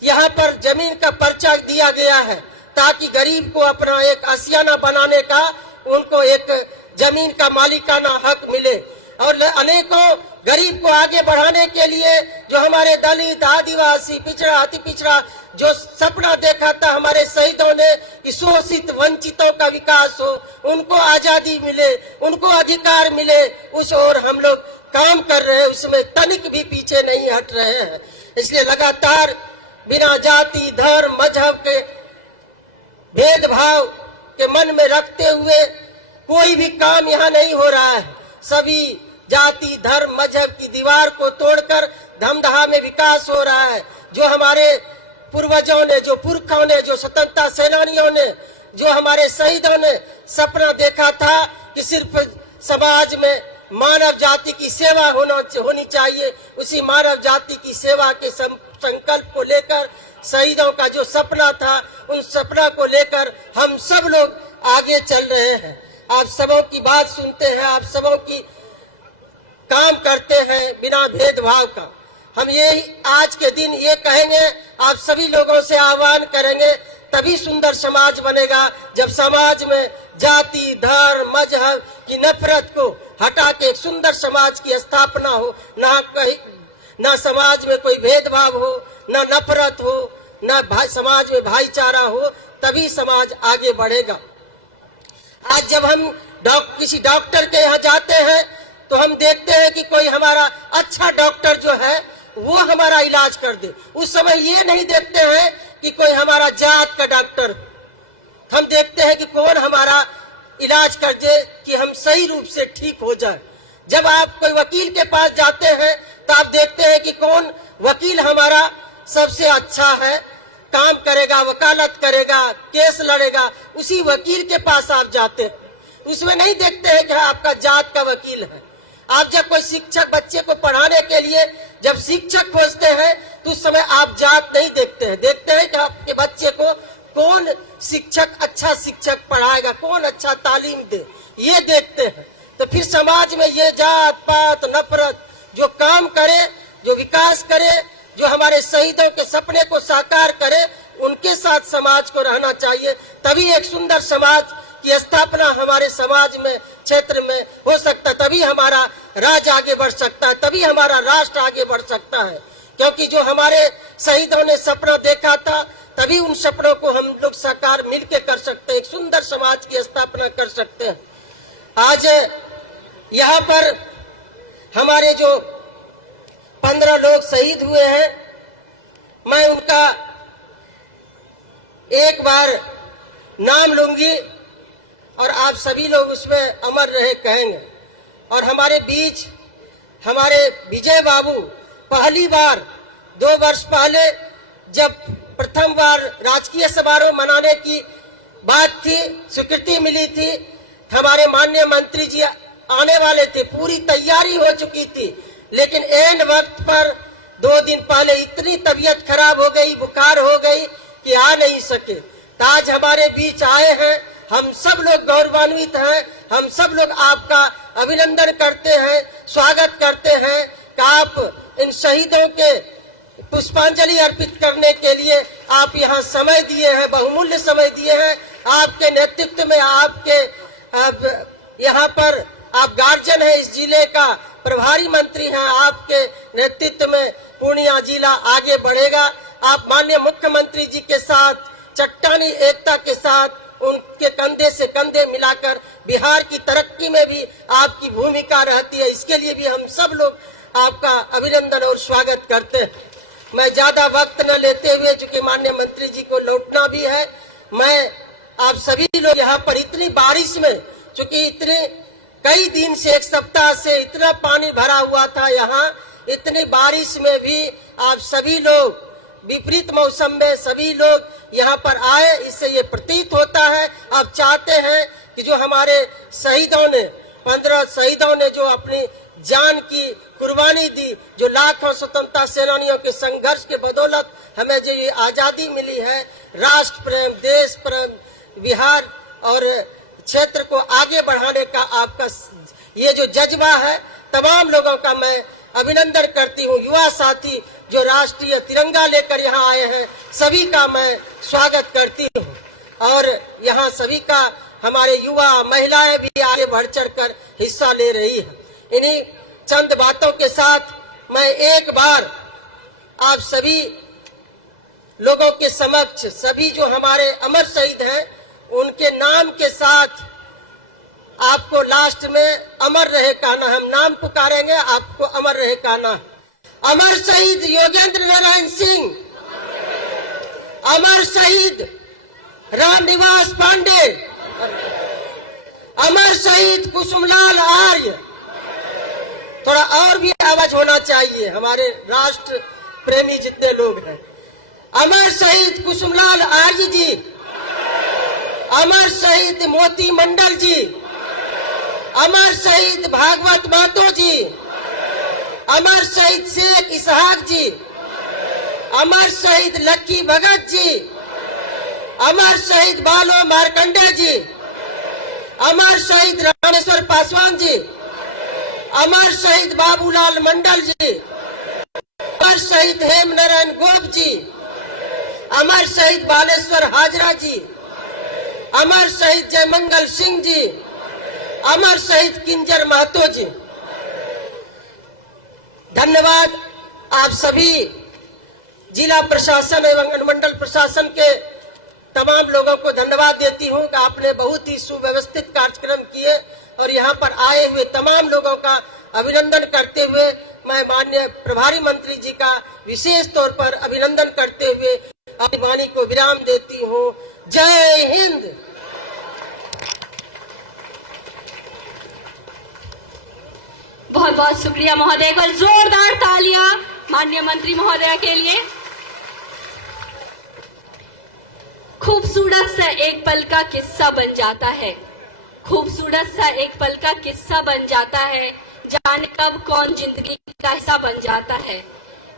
यहाँ पर जमीन का पर्चा दिया गया है ताकि गरीब को अपना एक आशियाना बनाने का उनको एक जमीन का मालिकाना हक मिले। और अनेकों गरीब को आगे बढ़ाने के लिए जो हमारे दलित, आदिवासी, पिछड़ा, अति पिछड़ा जो सपना देखा था हमारे शहीदों ने कि शोषित वंचितों का विकास हो, उनको आजादी मिले, उनको अधिकार मिले, उस ओर हम लोग काम कर रहे हैं, उसमें तनिक भी पीछे नहीं हट रहे हैं। इसलिए लगातार बिना जाति, धर्म, मजहब के भेदभाव के मन में रखते हुए कोई भी काम यहाँ नहीं हो रहा है। सभी जाति, धर्म, मजहब की दीवार को तोड़कर धमदहा में विकास हो रहा है। जो हमारे पूर्वजों ने, जो पुरखों ने, जो स्वतंत्रता सेनानियों ने, जो हमारे शहीदों ने सपना देखा था कि सिर्फ समाज में मानव जाति की सेवा होनी चाहिए, उसी मानव जाति की सेवा के संकल्प को लेकर शहीदों का जो सपना था उन सपना को लेकर हम सब लोग आगे चल रहे हैं। आप सबों की बात सुनते हैं, आप सबों की काम करते हैं बिना भेदभाव का। हम ये आज के दिन ये कहेंगे, आप सभी लोगों से आह्वान करेंगे, तभी सुंदर समाज बनेगा जब समाज में जाति, धर्म, मजहब की नफरत को हटा के एक सुंदर समाज की स्थापना हो। ना समाज में कोई भेदभाव हो, ना नफरत हो, ना समाज में भाईचारा हो, तभी समाज आगे बढ़ेगा। आज जब हम किसी डॉक्टर के यहाँ जाते हैं तो हम देखते हैं कि कोई हमारा अच्छा डॉक्टर जो है वो हमारा इलाज कर दे। उस समय ये नहीं देखते हैं कि कोई हमारा जात का डॉक्टर, हम देखते हैं कि कौन हमारा इलाज कर दे कि हम सही रूप से ठीक हो जाए। जब आप कोई वकील के पास जाते हैं तो आप देखते हैं कि कौन वकील हमारा सबसे अच्छा है, काम करेगा, वकालत करेगा, केस लड़ेगा, उसी वकील के पास आप जाते हैं। उसमें नहीं देखते हैं कि आपका जात का वकील है। आप जब कोई शिक्षक बच्चे को पढ़ाने के लिए जब शिक्षक खोजते हैं तो उस समय आप जात नहीं देखते हैं, देखते हैं कि आपके बच्चे को कौन शिक्षक अच्छा शिक्षक पढ़ाएगा, कौन अच्छा तालीम दे, ये देखते हैं। तो फिर समाज में ये जात पात नफरत जो काम करे, जो विकास करे, जो हमारे शहीदों के सपने को साकार करे, उनके साथ समाज को रहना चाहिए। तभी एक सुंदर समाज की स्थापना हमारे समाज में, क्षेत्र में हो सकता है, तभी हमारा राज्य आगे बढ़ सकता है, तभी हमारा राष्ट्र आगे बढ़ सकता है। क्योंकि जो हमारे शहीदों ने सपना देखा था तभी उन सपनों को हम लोग साकार मिलकर कर सकते हैं, एक सुंदर समाज की स्थापना कर सकते हैं। आज यहाँ पर हमारे जो 15 लोग शहीद हुए हैं, मैं उनका एक बार नाम लूंगी और आप सभी लोग उसमें अमर रहे कहेंगे। और हमारे बीच हमारे विजय बाबू पहली बार 2 वर्ष पहले जब प्रथम बार राजकीय समारोह मनाने की बात थी, स्वीकृति मिली थी, हमारे माननीय मंत्री जी आने वाले थे, पूरी तैयारी हो चुकी थी, लेकिन ऐन वक्त पर 2 दिन पहले इतनी तबीयत खराब हो गई, बुखार हो गई कि आ नहीं सके। तो आज हमारे बीच आए हैं, हम सब लोग गौरवान्वित हैं, हम सब लोग आपका अभिनंदन करते हैं, स्वागत करते हैं कि आप इन शहीदों के पुष्पांजलि अर्पित करने के लिए आप यहाँ समय दिए हैं, बहुमूल्य समय दिए हैं। आपके नेतृत्व में, आपके यहाँ पर आप गार्जियन हैं, इस जिले का प्रभारी मंत्री हैं, आपके नेतृत्व में पूर्णिया जिला आगे बढ़ेगा। आप माननीय मुख्यमंत्री जी के साथ चट्टानी एकता के साथ उनके कंधे से कंधे मिलाकर बिहार की तरक्की में भी आपकी भूमिका रहती है, इसके लिए भी हम सब लोग आपका अभिनंदन और स्वागत करते हैं। मैं ज्यादा वक्त न लेते हुए, चूंकि माननीय मंत्री जी को लौटना भी है, मैं आप सभी लोग यहाँ पर इतनी बारिश में, चूंकि इतनी कई दिन से, एक सप्ताह से इतना पानी भरा हुआ था यहाँ, इतनी बारिश में भी आप सभी लोग, विपरीत मौसम में सभी लोग यहाँ पर आए। इससे ये प्रतीत होता है, आप चाहते हैं कि जो हमारे शहीदों ने, 15 शहीदों ने जो अपनी जान की कुर्बानी दी, जो लाखों स्वतंत्रता सेनानियों के संघर्ष के बदौलत हमें जो ये आजादी मिली है, राष्ट्र प्रेम, देश प्रेम, बिहार और क्षेत्र को आगे बढ़ाने का आपका ये जो जज्बा है, तमाम लोगों का मैं अभिनंदन करती हूँ। युवा साथी जो राष्ट्रीय तिरंगा लेकर यहाँ आए हैं, सभी का मैं स्वागत करती हूँ। और यहाँ सभी का, हमारे युवा महिलाएं भी आगे बढ़ चढ़ कर हिस्सा ले रही है। इन्हीं चंद बातों के साथ मैं एक बार आप सभी लोगों के समक्ष, सभी जो हमारे अमर शहीद हैं, उनके नाम के साथ आपको लास्ट में अमर रहे कहना, हम नाम पुकारेंगे, आपको अमर रहे कहना। अमर शहीद योगेंद्र नारायण सिंह, अमर शहीद रामनिवास पांडे, अमर शहीद कुसुमलाल आर्य। थोड़ा और भी आवाज होना चाहिए, हमारे राष्ट्र प्रेमी जितने लोग हैं। अमर शहीद कुसुमलाल आर्य जी, अमर शहीद मोती मंडल जी, अमर शहीद भागवत महतो जी, अमर शहीद शेख इसहाक जी, अमर शहीद लक्की भगत जी, अमर शहीद बालो मार्कंडे जी, अमर शहीद रामेश्वर पासवान जी, अमर शहीद बाबूलाल मंडल जी, अमर शहीद हेम नारायण गोप जी, अमर शहीद बालेश्वर हाजरा जी, अमर शहीद जयमंगल सिंह जी, अमर शहीद किंजर महतो जी। धन्यवाद आप सभी जिला प्रशासन एवं अनुमंडल प्रशासन के तमाम लोगों को धन्यवाद देती हूं कि आपने बहुत ही सुव्यवस्थित कार्यक्रम किए। और यहाँ पर आए हुए तमाम लोगों का अभिनंदन करते हुए मैं माननीय प्रभारी मंत्री जी का विशेष तौर पर अभिनंदन करते हुए अपनी वाणी को विराम देती हूँ। जय हिंद। बहुत बहुत शुक्रिया महोदय। एक बार जोरदार तालियां माननीय मंत्री महोदय के लिए। खूबसूरत सा एक पल का किस्सा बन जाता है, खूबसूरत सा एक पल का किस्सा बन जाता है, जाने कब कौन जिंदगी का हिस्सा बन जाता है।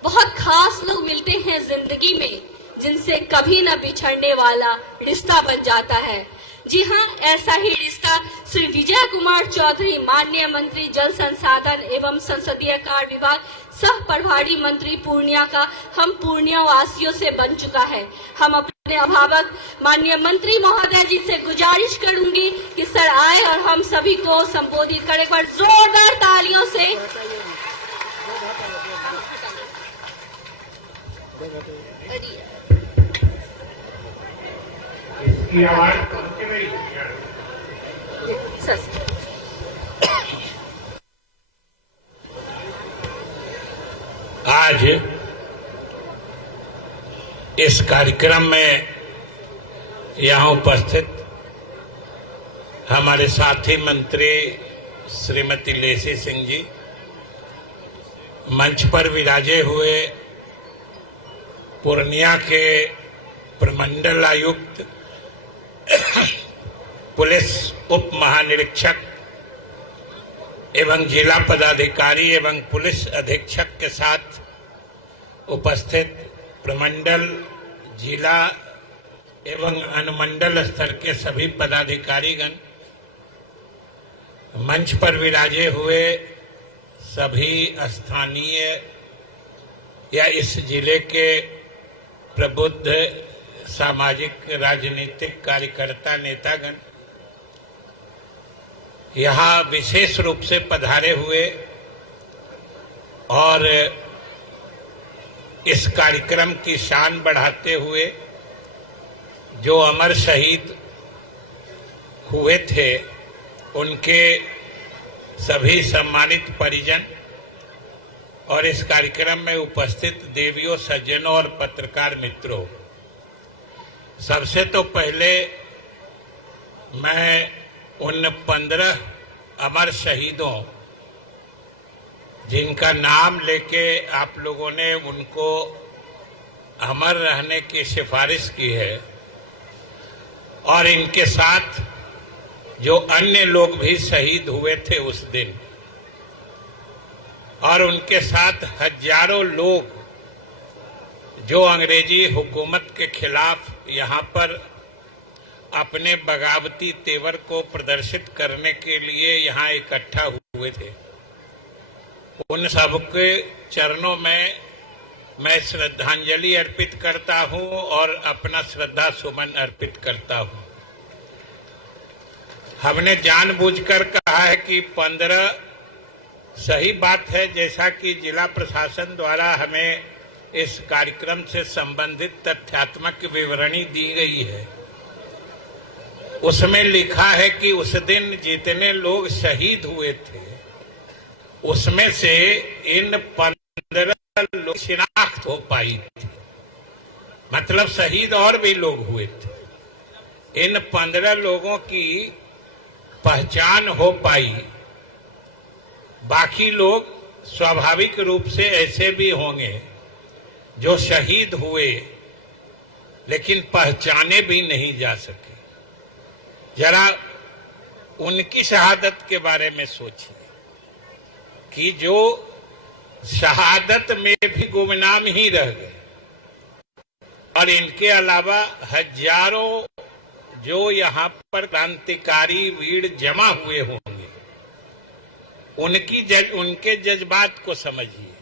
बहुत खास लोग मिलते हैं जिंदगी में, जिनसे कभी न बिछड़ने वाला रिश्ता बन जाता है। जी हाँ, ऐसा ही रिश्ता श्री विजय कुमार चौधरी, माननीय मंत्री जल संसाधन एवं संसदीय कार्य विभाग, सह प्रभारी मंत्री पूर्णिया का हम पूर्णिया वासियों से बन चुका है। हम अपने अभिभावक माननीय मंत्री महोदय जी से गुजारिश करूंगी कि सर आए और हम सभी को संबोधित करें। एक बार जोरदार तालियों से। इसकी आवाज पहुंच रही है। आज इस कार्यक्रम में यहाँ उपस्थित हमारे साथी मंत्री श्रीमती लेसी सिंह जी, मंच पर विराजे हुए पूर्णिया के प्रमंडल आयुक्त, पुलिस उप महानिरीक्षक एवं जिला पदाधिकारी एवं पुलिस अधीक्षक के साथ उपस्थित प्रमंडल, जिला एवं अनुमंडल स्तर के सभी पदाधिकारीगण, मंच पर विराजे हुए सभी स्थानीय या इस जिले के प्रबुद्ध सामाजिक राजनीतिक कार्यकर्ता नेतागण, यहाँ विशेष रूप से पधारे हुए और इस कार्यक्रम की शान बढ़ाते हुए जो अमर शहीद हुए थे, उनके सभी सम्मानित परिजन और इस कार्यक्रम में उपस्थित देवियों, सज्जनों और पत्रकार मित्रों, सबसे तो पहले मैं उन 15 अमर शहीदों जिनका नाम लेके आप लोगों ने उनको अमर रहने की सिफारिश की है, और इनके साथ जो अन्य लोग भी शहीद हुए थे उस दिन, और उनके साथ हजारों लोग जो अंग्रेजी हुकूमत के खिलाफ यहाँ पर अपने बगावती तेवर को प्रदर्शित करने के लिए यहाँ इकट्ठा हुए थे, उन सबके चरणों में मैं श्रद्धांजलि अर्पित करता हूँ और अपना श्रद्धा सुमन अर्पित करता हूँ। हमने जानबूझकर कहा है कि 15 सही बात है, जैसा कि जिला प्रशासन द्वारा हमें इस कार्यक्रम से संबंधित तथ्यात्मक विवरणी दी गई है। उसमें लिखा है कि उस दिन जितने लोग शहीद हुए थे उसमें से इन 15 लोग शिनाख्त हो पाई थी, मतलब शहीद और भी लोग हुए थे। इन 15 लोगों की पहचान हो पाई, बाकी लोग स्वाभाविक रूप से ऐसे भी होंगे जो शहीद हुए लेकिन पहचाने भी नहीं जा सके। जरा उनकी शहादत के बारे में सोचिए कि जो शहादत में भी गुमनाम ही रह गए, और इनके अलावा हजारों जो यहाँ पर क्रांतिकारी वीर जमा हुए होंगे, उनके जज्बात को समझिए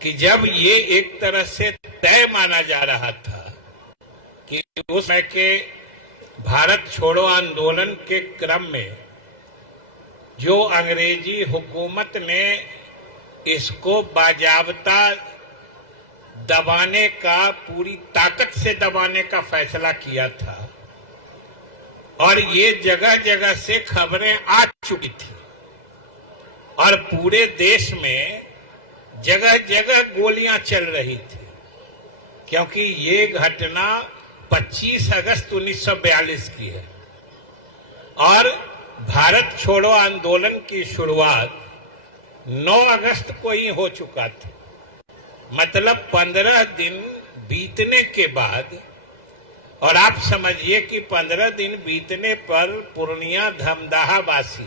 कि जब ये एक तरह से तय माना जा रहा था कि उस समय के भारत छोड़ो आंदोलन के क्रम में जो अंग्रेजी हुकूमत ने इसको बाजाबता दबाने का, पूरी ताकत से दबाने का फैसला किया था, और ये जगह जगह से खबरें आ चुकी थी, और पूरे देश में जगह जगह गोलियां चल रही थी, क्योंकि ये घटना 25 अगस्त 1942 की है और भारत छोड़ो आंदोलन की शुरुआत 9 अगस्त को ही हो चुका था। मतलब 15 दिन बीतने के बाद, और आप समझिए कि 15 दिन बीतने पर पूर्णिया धमदाहा वासी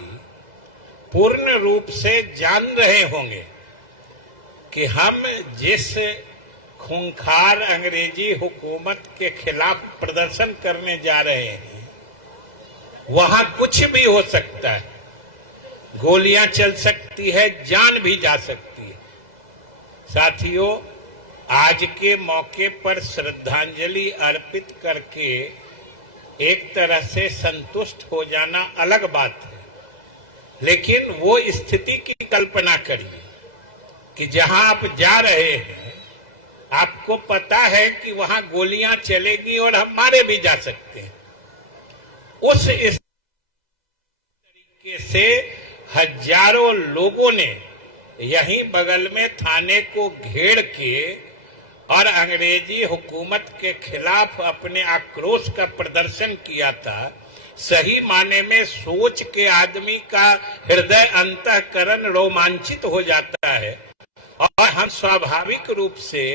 पूर्ण रूप से जान रहे होंगे कि हम जिस खूंखार अंग्रेजी हुकूमत के खिलाफ प्रदर्शन करने जा रहे हैं वहां कुछ भी हो सकता है, गोलियां चल सकती है, जान भी जा सकती है। साथियों, आज के मौके पर श्रद्धांजलि अर्पित करके एक तरह से संतुष्ट हो जाना अलग बात है, लेकिन वो स्थिति की कल्पना करिए कि जहां आप जा रहे हैं आपको पता है कि वहां गोलियां चलेगी और हम मारे भी जा सकते हैं। उस तरीके से हजारों लोगों ने यहीं बगल में थाने को घेर के और अंग्रेजी हुकूमत के खिलाफ अपने आक्रोश का प्रदर्शन किया था। सही माने में सोच के आदमी का हृदय अंतःकरण रोमांचित हो जाता है, और हम स्वाभाविक रूप से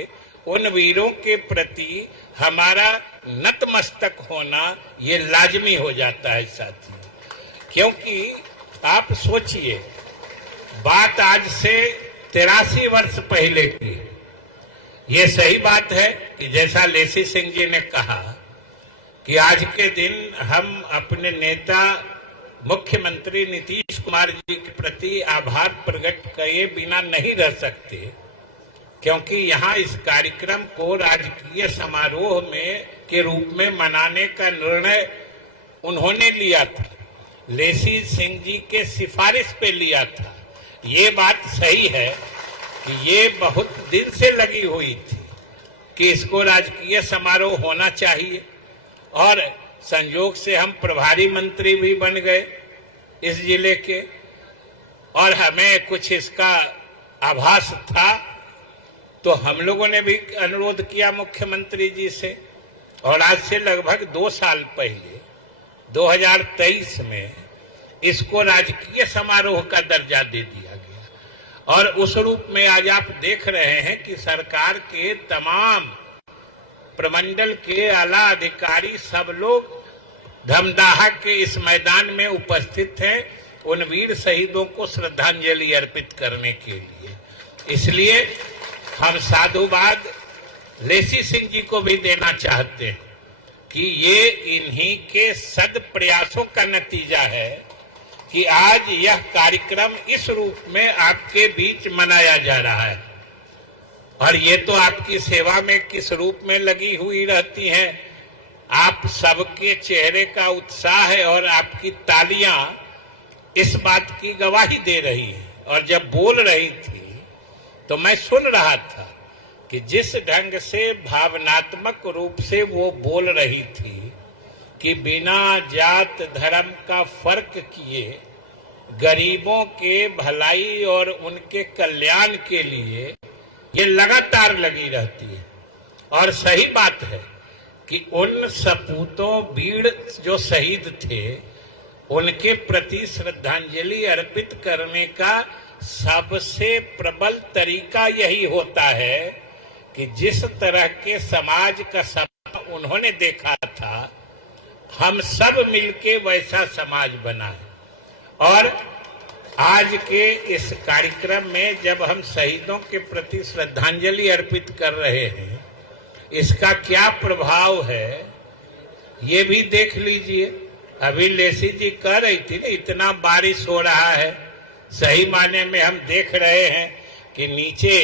उन वीरों के प्रति हमारा नतमस्तक होना ये लाजमी हो जाता है साथी। क्योंकि आप सोचिए, बात आज से 83 वर्ष पहले की। ये सही बात है कि जैसा लेसी सिंह जी ने कहा कि आज के दिन हम अपने नेता मुख्यमंत्री नीतीश कुमार जी के प्रति आभार प्रकट किए बिना नहीं रह सकते, क्योंकि यहाँ इस कार्यक्रम को राजकीय समारोह में के रूप में मनाने का निर्णय उन्होंने लिया था, लेसी सिंह जी के सिफारिश पे लिया था। ये बात सही है कि ये बहुत दिन से लगी हुई थी कि इसको राजकीय समारोह होना चाहिए, और संयोग से हम प्रभारी मंत्री भी बन गए इस जिले के, और हमें कुछ इसका आभास था, तो हम लोगों ने भी अनुरोध किया मुख्यमंत्री जी से। और आज से लगभग 2 साल पहले 2023 में इसको राजकीय समारोह का दर्जा दे दिया गया। और उस रूप में आज आप देख रहे हैं कि सरकार के तमाम प्रमंडल के आला अधिकारी सब लोग धमदाहा के इस मैदान में उपस्थित हैं उन वीर शहीदों को श्रद्धांजलि अर्पित करने के लिए। इसलिए हम साधुवाद लेसी सिंह जी को भी देना चाहते हैं कि ये इन्हीं के सद प्रयासों का नतीजा है कि आज यह कार्यक्रम इस रूप में आपके बीच मनाया जा रहा है। और ये तो आपकी सेवा में किस रूप में लगी हुई रहती हैं, आप सबके चेहरे का उत्साह है और आपकी तालियां इस बात की गवाही दे रही है। और जब बोल रही थी तो मैं सुन रहा था कि जिस ढंग से भावनात्मक रूप से वो बोल रही थी कि बिना जात धर्म का फर्क किए गरीबों के भलाई और उनके कल्याण के लिए ये लगातार लगी रहती है। और सही बात है कि उन सपूतों वीर जो शहीद थे उनके प्रति श्रद्धांजलि अर्पित करने का सबसे प्रबल तरीका यही होता है कि जिस तरह के समाज का सपना उन्होंने देखा था हम सब मिलके वैसा समाज बनाए। और आज के इस कार्यक्रम में जब हम शहीदों के प्रति श्रद्धांजलि अर्पित कर रहे हैं इसका क्या प्रभाव है ये भी देख लीजिए। अभी लेसी जी कह रही थी ना इतना बारिश हो रहा है, सही माने में हम देख रहे हैं कि नीचे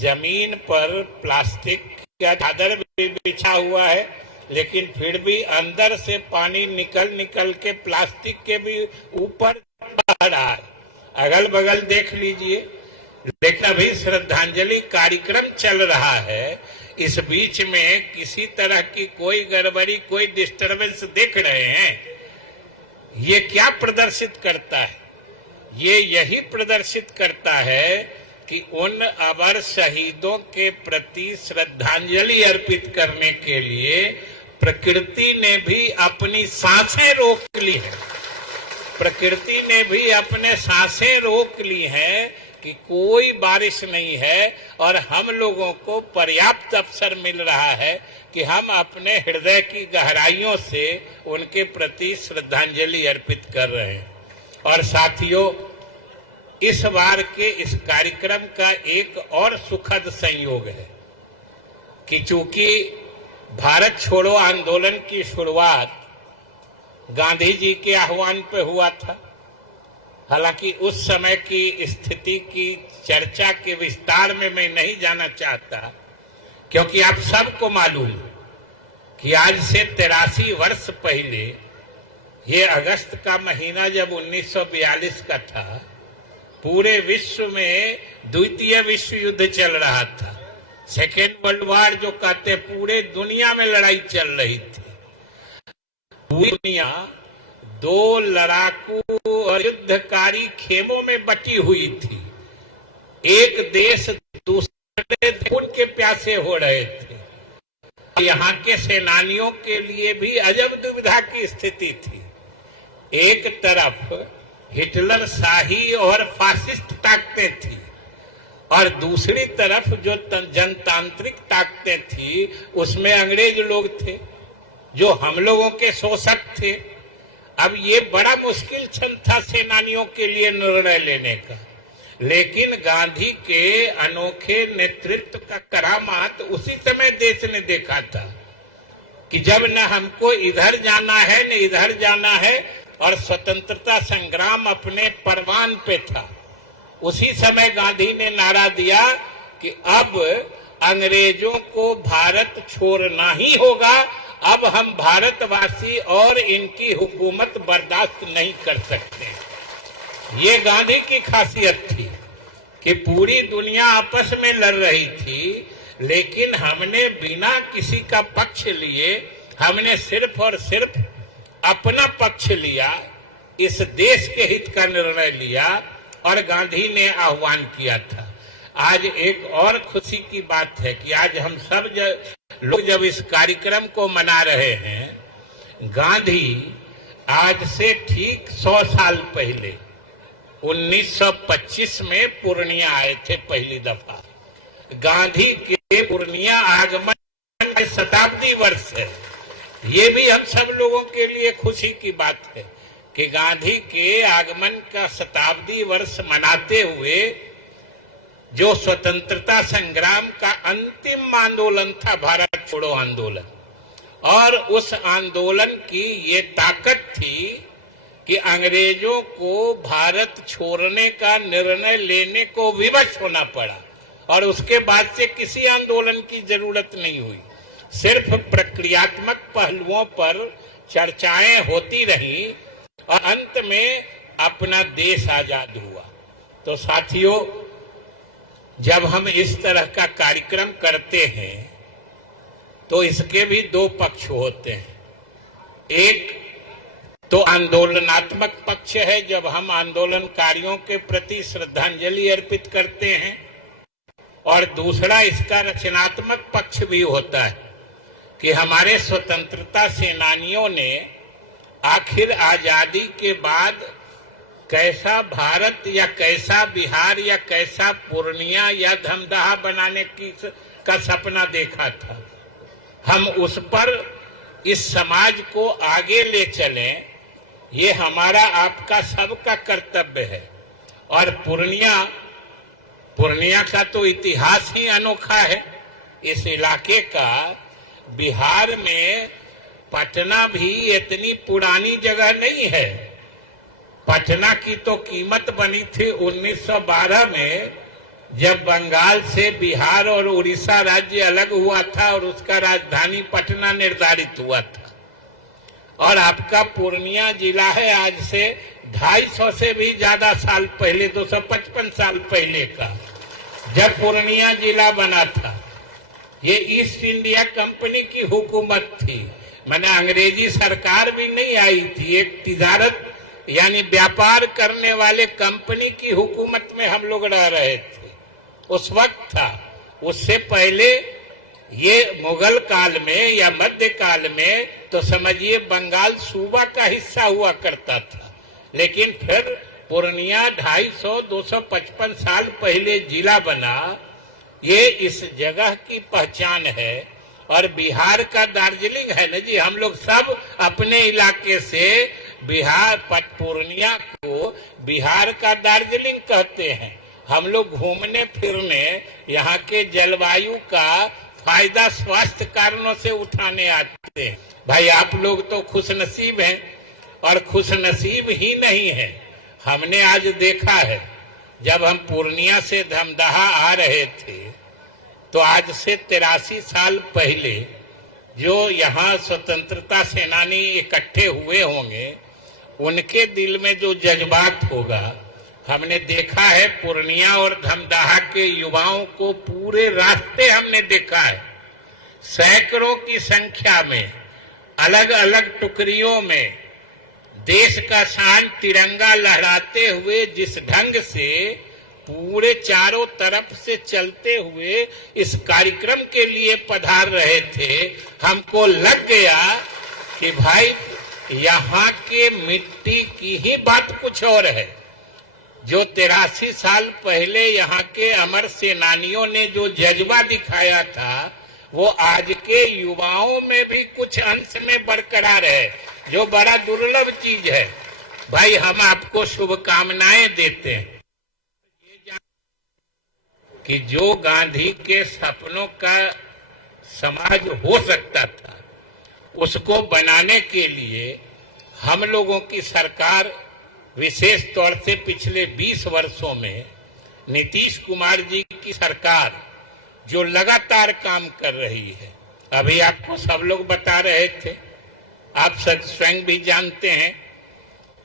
जमीन पर प्लास्टिक का चादर भी बिछा हुआ है लेकिन फिर भी अंदर से पानी निकल के प्लास्टिक के भी ऊपर बह रहा है। अगल बगल देख लीजिए, लेकिन अभी श्रद्धांजलि कार्यक्रम चल रहा है, इस बीच में किसी तरह की कोई गड़बड़ी कोई डिस्टरबेंस देख रहे हैं। ये क्या प्रदर्शित करता है? ये यही प्रदर्शित करता है कि उन अमर शहीदों के प्रति श्रद्धांजलि अर्पित करने के लिए प्रकृति ने भी अपनी सांसें रोक ली है। प्रकृति ने भी अपने सांसें रोक ली हैं कि कोई बारिश नहीं है और हम लोगों को पर्याप्त अवसर मिल रहा है कि हम अपने हृदय की गहराइयों से उनके प्रति श्रद्धांजलि अर्पित कर रहे हैं। और साथियों, इस बार के इस कार्यक्रम का एक और सुखद संयोग है कि चूंकि भारत छोड़ो आंदोलन की शुरुआत गांधी जी के आह्वान पे हुआ था। हालांकि उस समय की स्थिति की चर्चा के विस्तार में मैं नहीं जाना चाहता क्योंकि आप सबको मालूम कि आज से 83 वर्ष पहले ये अगस्त का महीना जब 1942 का था, पूरे विश्व में द्वितीय विश्व युद्ध चल रहा था। सेकेंड वर्ल्ड वॉर जो कहते पूरे दुनिया में लड़ाई चल रही थी। पूरी दुनिया दो लड़ाकू और युद्धकारी खेमों में बटी हुई थी। एक देश दूसरे उनके प्यासे हो रहे थे। यहाँ के सेनानियों के लिए भी अजब दुविधा की स्थिति थी। एक तरफ हिटलर शाही और फासिस्ट ताकतें थी और दूसरी तरफ जो जनतांत्रिक ताकतें थी उसमें अंग्रेज लोग थे जो हम लोगों के शोषक थे। अब ये बड़ा मुश्किल क्षण था सेनानियों के लिए निर्णय लेने का, लेकिन गांधी के अनोखे नेतृत्व का करामात उसी समय देश ने देखा था कि जब न हमको इधर जाना है न इधर जाना है और स्वतंत्रता संग्राम अपने परवान पे था। उसी समय गांधी ने नारा दिया कि अब अंग्रेजों को भारत छोड़ना ही होगा, अब हम भारतवासी और इनकी हुकूमत बर्दाश्त नहीं कर सकते। ये गांधी की खासियत थी कि पूरी दुनिया आपस में लड़ रही थी, लेकिन हमने बिना किसी का पक्ष लिए हमने सिर्फ और सिर्फ अपना पक्ष लिया, इस देश के हित का निर्णय लिया और गांधी ने आह्वान किया था। आज एक और खुशी की बात है कि आज हम सब लोग जब इस कार्यक्रम को मना रहे हैं, गांधी आज से ठीक 100 साल पहले 1925 में पूर्णिया आए थे पहली दफा। गांधी के पूर्णिया आगमन के शताब्दी वर्ष है। ये भी हम सब लोगों के लिए खुशी की बात है कि गांधी के आगमन का शताब्दी वर्ष मनाते हुए जो स्वतंत्रता संग्राम का अंतिम आंदोलन था भारत छोड़ो आंदोलन, और उस आंदोलन की ये ताकत थी कि अंग्रेजों को भारत छोड़ने का निर्णय लेने को विवश होना पड़ा, और उसके बाद से किसी आंदोलन की जरूरत नहीं हुई। सिर्फ प्रक्रियात्मक पहलुओं पर चर्चाएं होती रहीं और अंत में अपना देश आजाद हुआ। तो साथियों, जब हम इस तरह का कार्यक्रम करते हैं तो इसके भी दो पक्ष होते हैं। एक तो आंदोलनात्मक पक्ष है, जब हम आंदोलनकारियों के प्रति श्रद्धांजलि अर्पित करते हैं, और दूसरा इसका रचनात्मक पक्ष भी होता है कि हमारे स्वतंत्रता सेनानियों ने आखिर आजादी के बाद कैसा भारत या कैसा बिहार या कैसा पूर्णिया या धमदाहा बनाने का सपना देखा था। हम उस पर इस समाज को आगे ले चलें, ये हमारा आपका सबका कर्तव्य है। और पूर्णिया का तो इतिहास ही अनोखा है। इस इलाके का बिहार में पटना भी इतनी पुरानी जगह नहीं है। पटना की तो कीमत बनी थी 1912 में, जब बंगाल से बिहार और उड़ीसा राज्य अलग हुआ था और उसका राजधानी पटना निर्धारित हुआ था। और आपका पूर्णिया जिला है आज से 250 से भी ज्यादा साल पहले, 255 साल पहले का, जब पूर्णिया जिला बना था। ये ईस्ट इंडिया कंपनी की हुकूमत थी, माने अंग्रेजी सरकार भी नहीं आई थी। एक तिजारत यानी व्यापार करने वाले कंपनी की हुकूमत में हम लोग रह रहे थे उस वक्त था। उससे पहले ये मुगल काल में या मध्य काल में तो समझिए बंगाल सूबा का हिस्सा हुआ करता था। लेकिन फिर पूर्णिया 250-255 साल पहले जिला बना। ये इस जगह की पहचान है। और बिहार का दार्जिलिंग है ना जी, हम लोग सब अपने इलाके से बिहार पूर्णिया को बिहार का दार्जिलिंग कहते हैं। हम लोग घूमने फिरने यहाँ के जलवायु का फायदा स्वास्थ्य कारणों से उठाने आते हैं। भाई आप लोग तो खुशनसीब हैं, और खुशनसीब ही नहीं है। हमने आज देखा है, जब हम पूर्णिया से धमदाहा आ रहे थे तो आज से 83 साल पहले जो यहाँ स्वतंत्रता सेनानी इकट्ठे हुए होंगे, उनके दिल में जो जज्बात होगा, हमने देखा है। पूर्णिया और धमदाहा के युवाओं को पूरे रास्ते हमने देखा है। सैकड़ों की संख्या में अलग अलग टुकड़ियों में देश का शान तिरंगा लहराते हुए जिस ढंग से पूरे चारों तरफ से चलते हुए इस कार्यक्रम के लिए पधार रहे थे, हमको लग गया कि भाई यहाँ के मिट्टी की ही बात कुछ और है। जो 83 साल पहले यहाँ के अमर सेनानियों ने जो जज्बा दिखाया था, वो आज के युवाओं में भी कुछ अंश में बरकरार है, जो बड़ा दुर्लभ चीज है। भाई हम आपको शुभकामनाएं देते हैं कि जो गांधी के सपनों का समाज हो सकता था, उसको बनाने के लिए हम लोगों की सरकार, विशेष तौर से पिछले 20 वर्षों में नीतीश कुमार जी की सरकार जो लगातार काम कर रही है। अभी आपको सब लोग बता रहे थे, आप स्वयं भी जानते हैं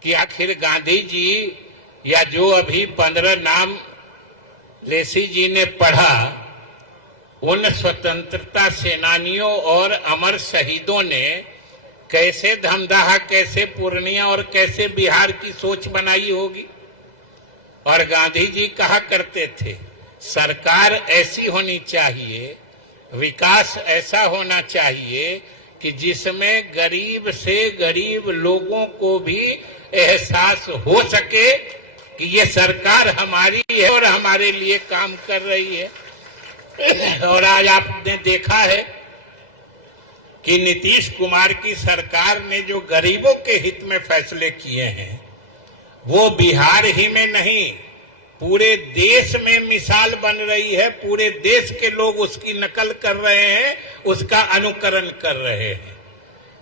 कि आखिर गांधी जी या जो अभी 15 नाम लेसी जी ने पढ़ा, उन स्वतंत्रता सेनानियों और अमर शहीदों ने कैसे धमदाहा, कैसे पूर्णिया और कैसे बिहार की सोच बनाई होगी। और गांधी जी कहा करते थे, सरकार ऐसी होनी चाहिए, विकास ऐसा होना चाहिए कि जिसमें गरीब से गरीब लोगों को भी एहसास हो सके कि ये सरकार हमारी है और हमारे लिए काम कर रही है। और आज आपने देखा है कि नीतीश कुमार की सरकार ने जो गरीबों के हित में फैसले किए हैं वो बिहार ही में नहीं पूरे देश में मिसाल बन रही है। पूरे देश के लोग उसकी नकल कर रहे हैं, उसका अनुकरण कर रहे हैं।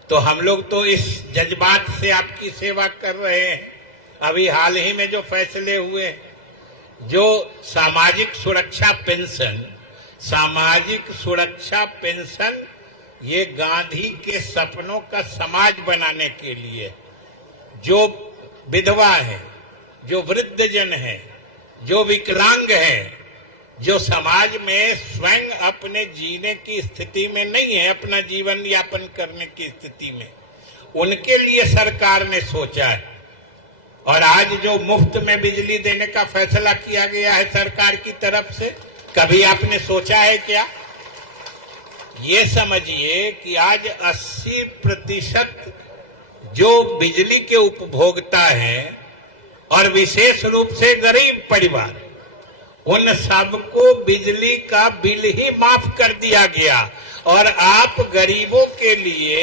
तो हम लोग तो इस जज्बात से आपकी सेवा कर रहे हैं। अभी हाल ही में जो फैसले हुए, जो सामाजिक सुरक्षा पेंशन ये गांधी के सपनों का समाज बनाने के लिए, जो विधवा है, जो वृद्धजन है, जो विकलांग है, जो समाज में स्वयं अपने जीने की स्थिति में नहीं है, अपना जीवन यापन करने की स्थिति में, उनके लिए सरकार ने सोचा है। और आज जो मुफ्त में बिजली देने का फैसला किया गया है सरकार की तरफ से, कभी आपने सोचा है क्या? ये समझिए कि आज 80% जो बिजली के उपभोक्ता हैं और विशेष रूप से गरीब परिवार, उन सबको बिजली का बिल ही माफ कर दिया गया। और आप गरीबों के लिए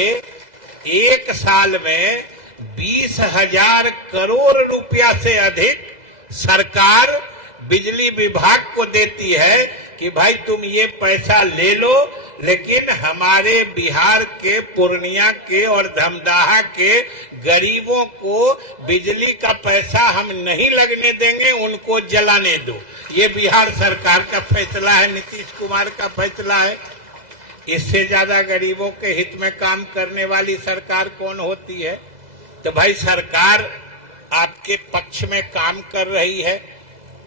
एक साल में 20,000 करोड़ रुपया से अधिक सरकार बिजली विभाग को देती है कि भाई तुम ये पैसा ले लो, लेकिन हमारे बिहार के, पूर्णिया के और धमदाहा के गरीबों को बिजली का पैसा हम नहीं लगने देंगे, उनको जलाने दो। ये बिहार सरकार का फैसला है, नीतीश कुमार का फैसला है। इससे ज्यादा गरीबों के हित में काम करने वाली सरकार कौन होती है? तो भाई सरकार आपके पक्ष में काम कर रही है,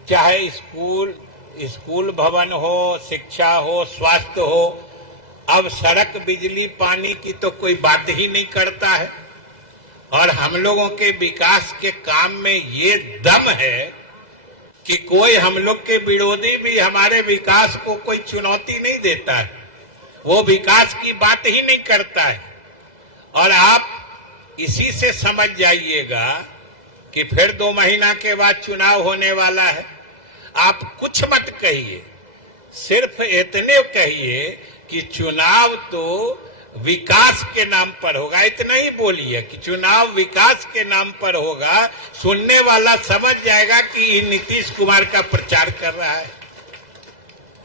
चाहे स्कूल भवन हो, शिक्षा हो, स्वास्थ्य हो। अब सड़क, बिजली, पानी की तो कोई बात ही नहीं करता है। और हम लोगों के विकास के काम में ये दम है कि कोई हम लोग के विरोधी भी हमारे विकास को कोई चुनौती नहीं देता है, वो विकास की बात ही नहीं करता है। और आप इसी से समझ जाइएगा कि फिर 2 महीना के बाद चुनाव होने वाला है। आप कुछ मत कहिए, सिर्फ इतने कहिए कि चुनाव तो विकास के नाम पर होगा। इतना ही बोलिए कि चुनाव विकास के नाम पर होगा। सुनने वाला समझ जाएगा कि नीतीश कुमार का प्रचार कर रहा है।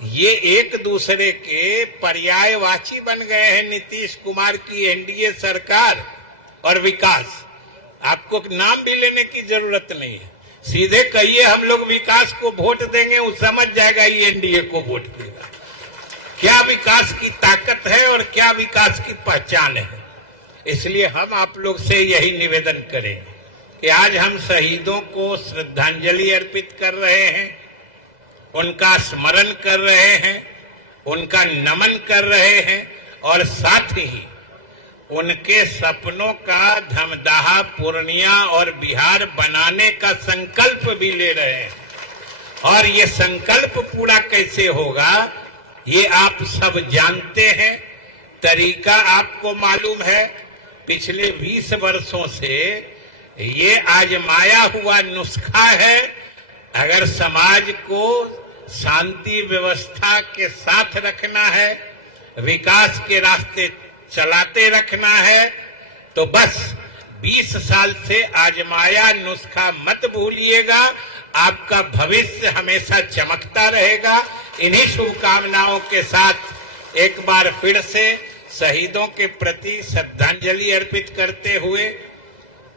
ये एक दूसरे के पर्यायवाची बन गए हैं, नीतीश कुमार की एनडीए सरकार और विकास। आपको नाम भी लेने की जरूरत नहीं है, सीधे कहिए हम लोग विकास को वोट देंगे, वो समझ जाएगा ये एनडीए को वोट देगा। क्या विकास की ताकत है और क्या विकास की पहचान है। इसलिए हम आप लोग से यही निवेदन करें कि आज हम शहीदों को श्रद्धांजलि अर्पित कर रहे हैं, उनका स्मरण कर रहे हैं, उनका नमन कर रहे हैं और साथ ही उनके सपनों का धमदाहा, पूर्णिया और बिहार बनाने का संकल्प भी ले रहे हैं। और ये संकल्प पूरा कैसे होगा ये आप सब जानते हैं, तरीका आपको मालूम है। पिछले 20 वर्षों से ये आजमाया हुआ नुस्खा है। अगर समाज को शांति व्यवस्था के साथ रखना है, विकास के रास्ते चलाते रखना है, तो बस 20 साल से आजमाया नुस्खा मत भूलिएगा। आपका भविष्य हमेशा चमकता रहेगा। इन्हीं शुभकामनाओं के साथ एक बार फिर से शहीदों के प्रति श्रद्धांजलि अर्पित करते हुए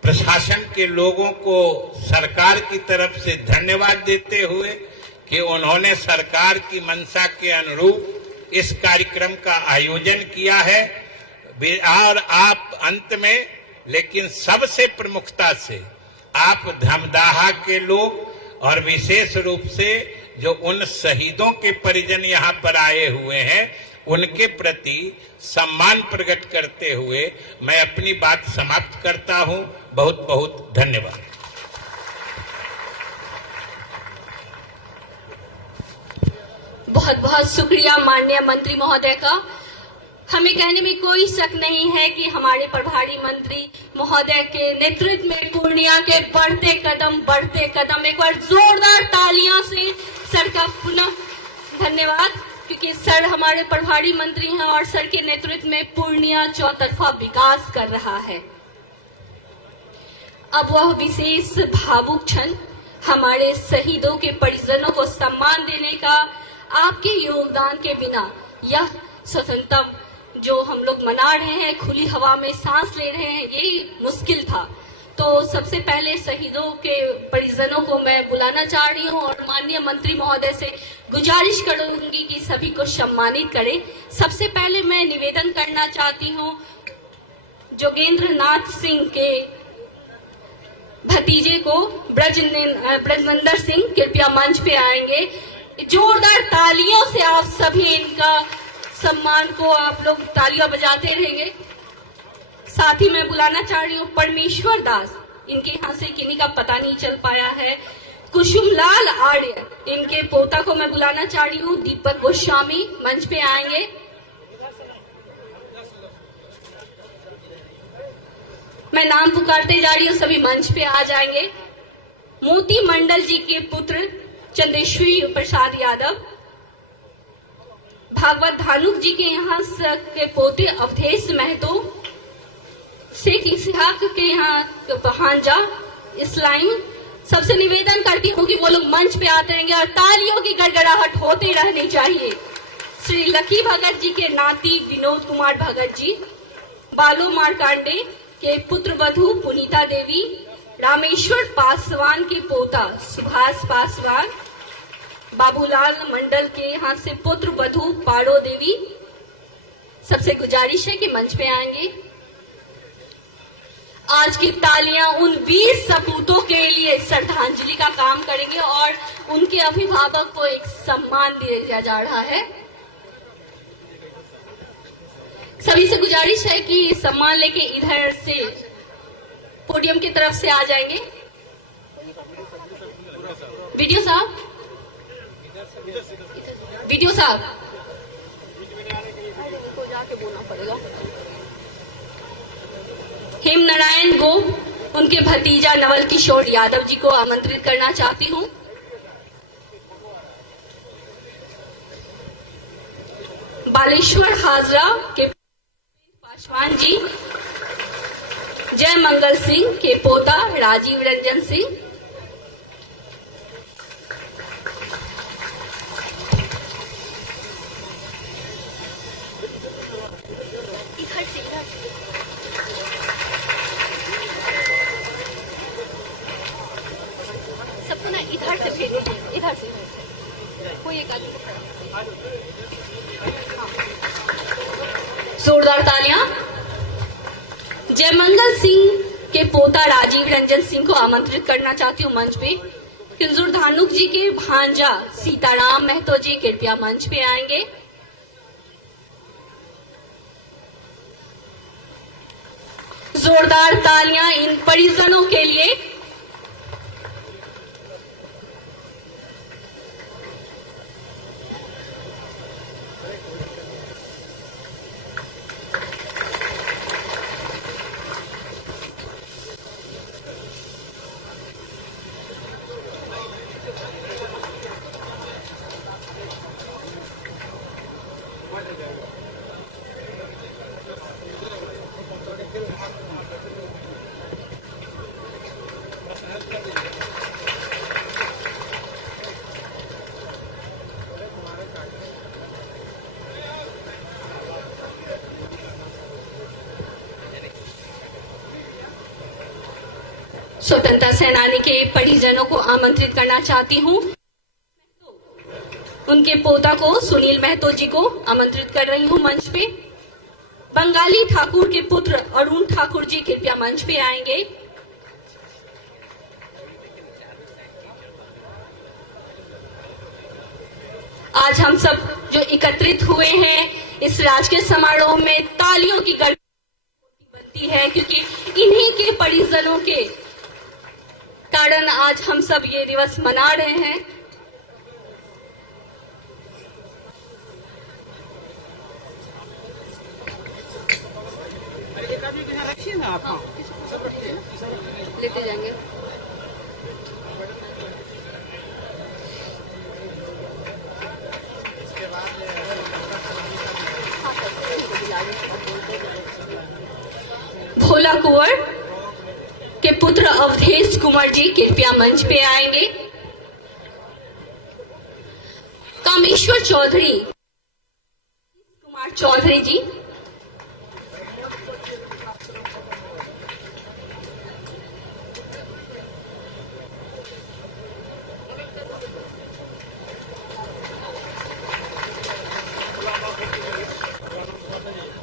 प्रशासन के लोगों को सरकार की तरफ से धन्यवाद देते हुए कि उन्होंने सरकार की मंशा के अनुरूप इस कार्यक्रम का आयोजन किया है। और आप अंत में, लेकिन सबसे प्रमुखता से, आप धमदाहा के लोग और विशेष रूप से जो उन शहीदों के परिजन यहाँ पर आए हुए हैं, उनके प्रति सम्मान प्रकट करते हुए मैं अपनी बात समाप्त करता हूँ। बहुत बहुत धन्यवाद। बहुत बहुत शुक्रिया माननीय मंत्री महोदय का। हमें कहने में कोई शक नहीं है कि हमारे प्रभारी मंत्री महोदय के नेतृत्व में पूर्णिया के बढ़ते कदम एक बार जोरदार तालियों से सर का पुनः धन्यवाद, क्योंकि सर हमारे प्रभारी मंत्री हैं और सर के नेतृत्व में पूर्णिया चौतरफा विकास कर रहा है। अब वह विशेष भावुक क्षण हमारे शहीदों के परिजनों को सम्मान देने का। आपके योगदान के बिना यह स्वतंत्रता जो हम लोग मना रहे हैं, खुली हवा में सांस ले रहे हैं, ये मुश्किल था। तो सबसे पहले शहीदों के परिजनों को मैं बुलाना चाह रही हूँ और माननीय मंत्री महोदय से गुजारिश करूंगी कि सभी को सम्मानित करें। सबसे पहले मैं निवेदन करना चाहती हूँ जोगेंद्र नाथ सिंह के भतीजे को ब्रजनंदन सिंह कृपया मंच पे आएंगे। जोरदार तालियों से आप सभी इनका सम्मान को आप लोग तालियां बजाते रहेंगे। साथ ही मैं बुलाना चाह रही हूँ परमेश्वर दास, इनके यहाँ से किन्हीं का पता नहीं चल पाया है। कुसुम लाल आर्य, इनके पोता को मैं बुलाना चाह रही हूँ। दीपक गोस्वामी मंच पे आएंगे। मैं नाम पुकारते जा रही हूँ, सभी मंच पे आ जाएंगे। मोती मंडल जी के पुत्र चंद्रेश्वरी प्रसाद यादव, भागवत धानुक जी के यहाँ के पोते अवधेश महतो, शेख इस्हाक के यहाँ भांजा इस्लाम। सबसे निवेदन करती हूँ कि वो लोग मंच पे आते रहेंगे और तालियों की गड़गड़ाहट होते रहनी चाहिए। श्री लकी भगत जी के नाती विनोद कुमार भगत जी, बालो मारकांडे के पुत्र वधू पुनीता देवी, रामेश्वर पासवान के पोता सुभाष पासवान, बाबूलाल मंडल के यहाँ से पुत्र वधू पारो देवी। सबसे गुजारिश है कि मंच पे आएंगे। आज की तालियां उन वीर सपूतों के लिए श्रद्धांजलि का काम करेंगे और उनके अभिभावक को एक सम्मान दिया जा रहा है। सभी से गुजारिश है कि सम्मान लेके इधर से पोडियम की तरफ से आ जाएंगे। वीडियो साहब जाके बोलना पड़ेगा। हेम नारायण को उनके भतीजा नवल किशोर यादव जी को आमंत्रित करना चाहती हूँ। बालेश्वर हाजरा के पासवान जी, जय मंगल सिंह के पोता राजीव रंजन सिंह, सबको ना इधर से भेज दीजिए, इधर से कोई एक आदमी। जोरदार तालियां। जयमंगल सिंह के पोता राजीव रंजन सिंह को आमंत्रित करना चाहती हूँ मंच पे। किंजूर धानुक जी के भांजा सीताराम महतो जी कृपया मंच पे आएंगे। जोरदार तालियां इन परिजनों के लिए। स्वतंत्रता सेनानी के परिजनों को आमंत्रित करना चाहती हूँ। उनके पोता को सुनील महतो जी को आमंत्रित कर रही हूँ मंच पे। बंगाली ठाकुर के पुत्र अरुण ठाकुर जी कृपया मंच पे आएंगे। आज हम सब जो एकत्रित हुए हैं इस राजकीय समारोह में तालियों की गड़गड़ाहट बनती है, क्योंकि इन्हीं के परिजनों के कारण आज हम सब ये दिवस मना रहे हैं। कुंवर के पुत्र अवधेश कुमार जी कृपया मंच पे आएंगे। कामेश्वर चौधरी कुमार चौधरी जी,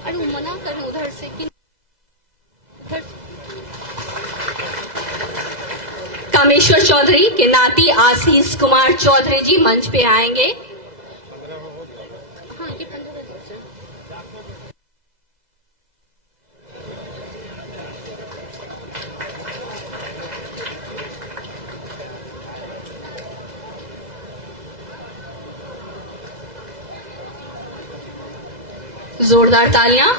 अरे मना करें उधर से कि कामेश्वर चौधरी के नाती आशीष कुमार चौधरी जी मंच पे आएंगे। हाँ, ये 15 से। जोरदार तालियां।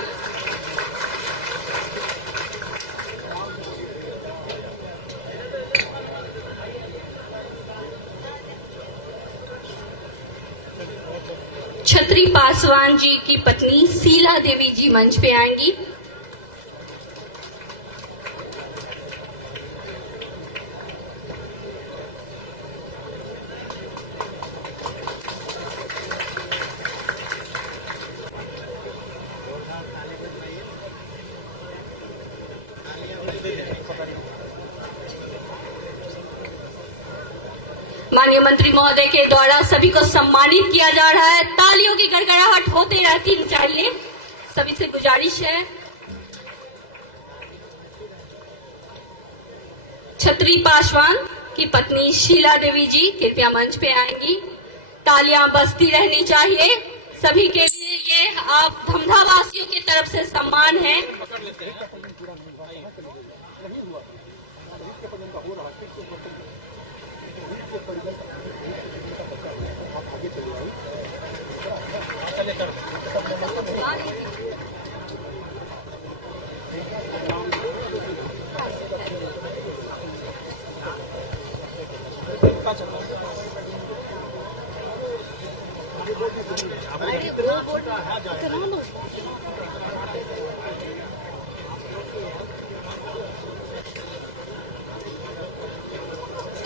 छत्री पासवान जी की पत्नी शीला देवी जी मंच पे आएंगी। माननीय मंत्री महोदय के द्वारा सभी को सम्मानित किया जा रहा है। तालियों की गड़गड़ाहट होती रहती चाहिए, सभी से गुजारिश है। छत्री पासवान की पत्नी शीला देवी जी कृपया मंच पे आएंगी। तालियां बजती रहनी चाहिए सभी के लिए। ये आप धमधा वासियों की तरफ से सम्मान है।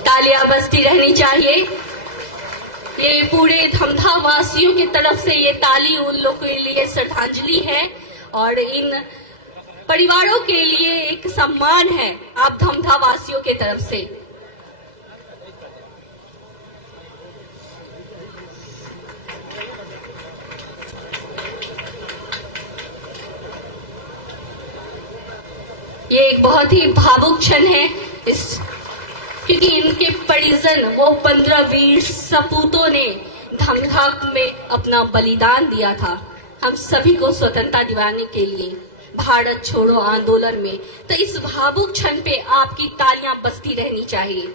तालियां बजती रहनी चाहिए। ये पूरे धमधा वासियों की तरफ से ये ताली उन लोगों के लिए श्रद्धांजलि है और इन परिवारों के लिए एक सम्मान है आप धमधा वासियों की तरफ से। ये एक बहुत ही भावुक क्षण है क्योंकि इनके परिजन वो 15 वीर सपूतों ने धमधा में अपना बलिदान दिया था हम सभी को स्वतंत्रता दिलाने के लिए भारत छोड़ो आंदोलन में। तो इस भावुक क्षण पे आपकी तालियां बजती रहनी चाहिए।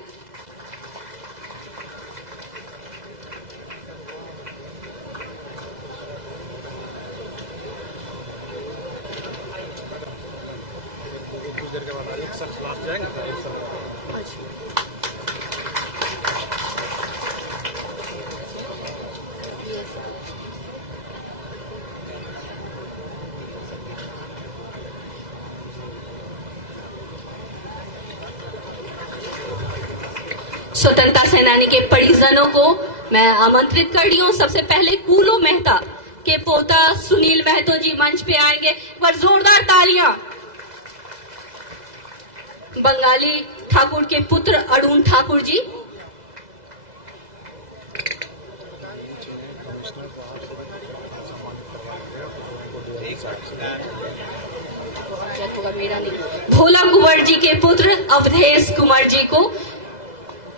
स्वतंत्रता सेनानी के परिजनों को मैं आमंत्रित कर रही हूँ। सबसे पहले कूलो मेहता के पोता सुनील महतो जी मंच पे आएंगे। पर जोरदार तालियां। बंगाली ठाकुर के पुत्र अरुण ठाकुर जी, भोला कुंवर जी के पुत्र अवधेश कुमार जी को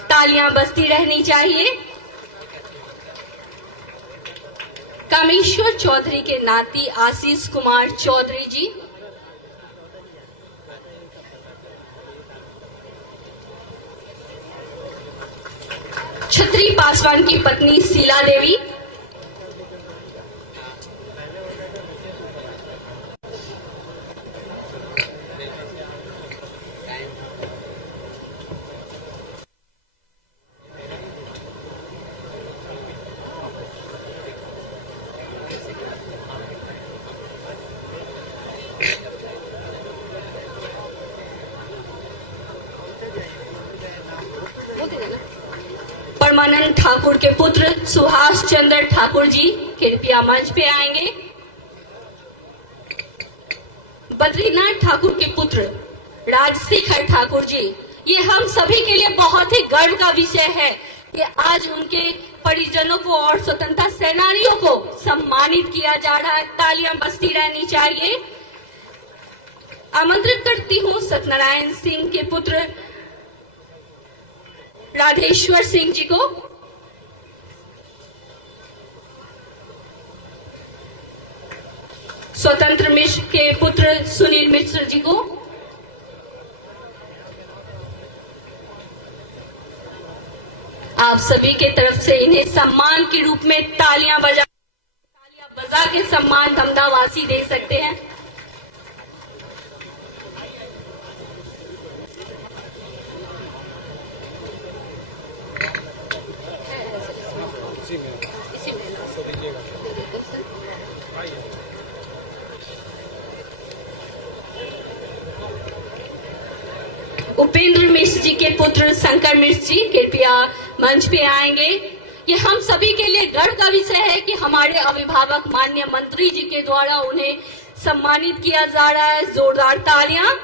तालियां बजती रहनी चाहिए। कामेश्वर चौधरी के नाती आशीष कुमार चौधरी जी, छत्री पासवान की पत्नी शीला देवी, ठाकुर के पुत्र सुभाष चंद्र ठाकुर जी कृपया मंच पे आएंगे। बद्रीनाथ ठाकुर के पुत्र राजशेखर ठाकुर जी, ये हम सभी के लिए बहुत ही गर्व का विषय है कि आज उनके परिजनों को और स्वतंत्रता सेनानियों को सम्मानित किया जा रहा है। तालियां बजती रहनी चाहिए। आमंत्रित करती हूं सत्यनारायण सिंह के पुत्र राधेश्वर सिंह जी को। स्वतंत्र मिश्र के पुत्र सुनील मिश्र जी को। आप सभी के तरफ से इन्हें सम्मान के रूप में तालियां बजा के सम्मान धमदावासी दे सकते हैं। उपेंद्र मिश्र जी के पुत्र शंकर मिश्र जी कृपया मंच पे आएंगे। ये हम सभी के लिए गर्व का विषय है कि हमारे अभिभावक माननीय मंत्री जी के द्वारा उन्हें सम्मानित किया जा रहा है। जोरदार तालियां।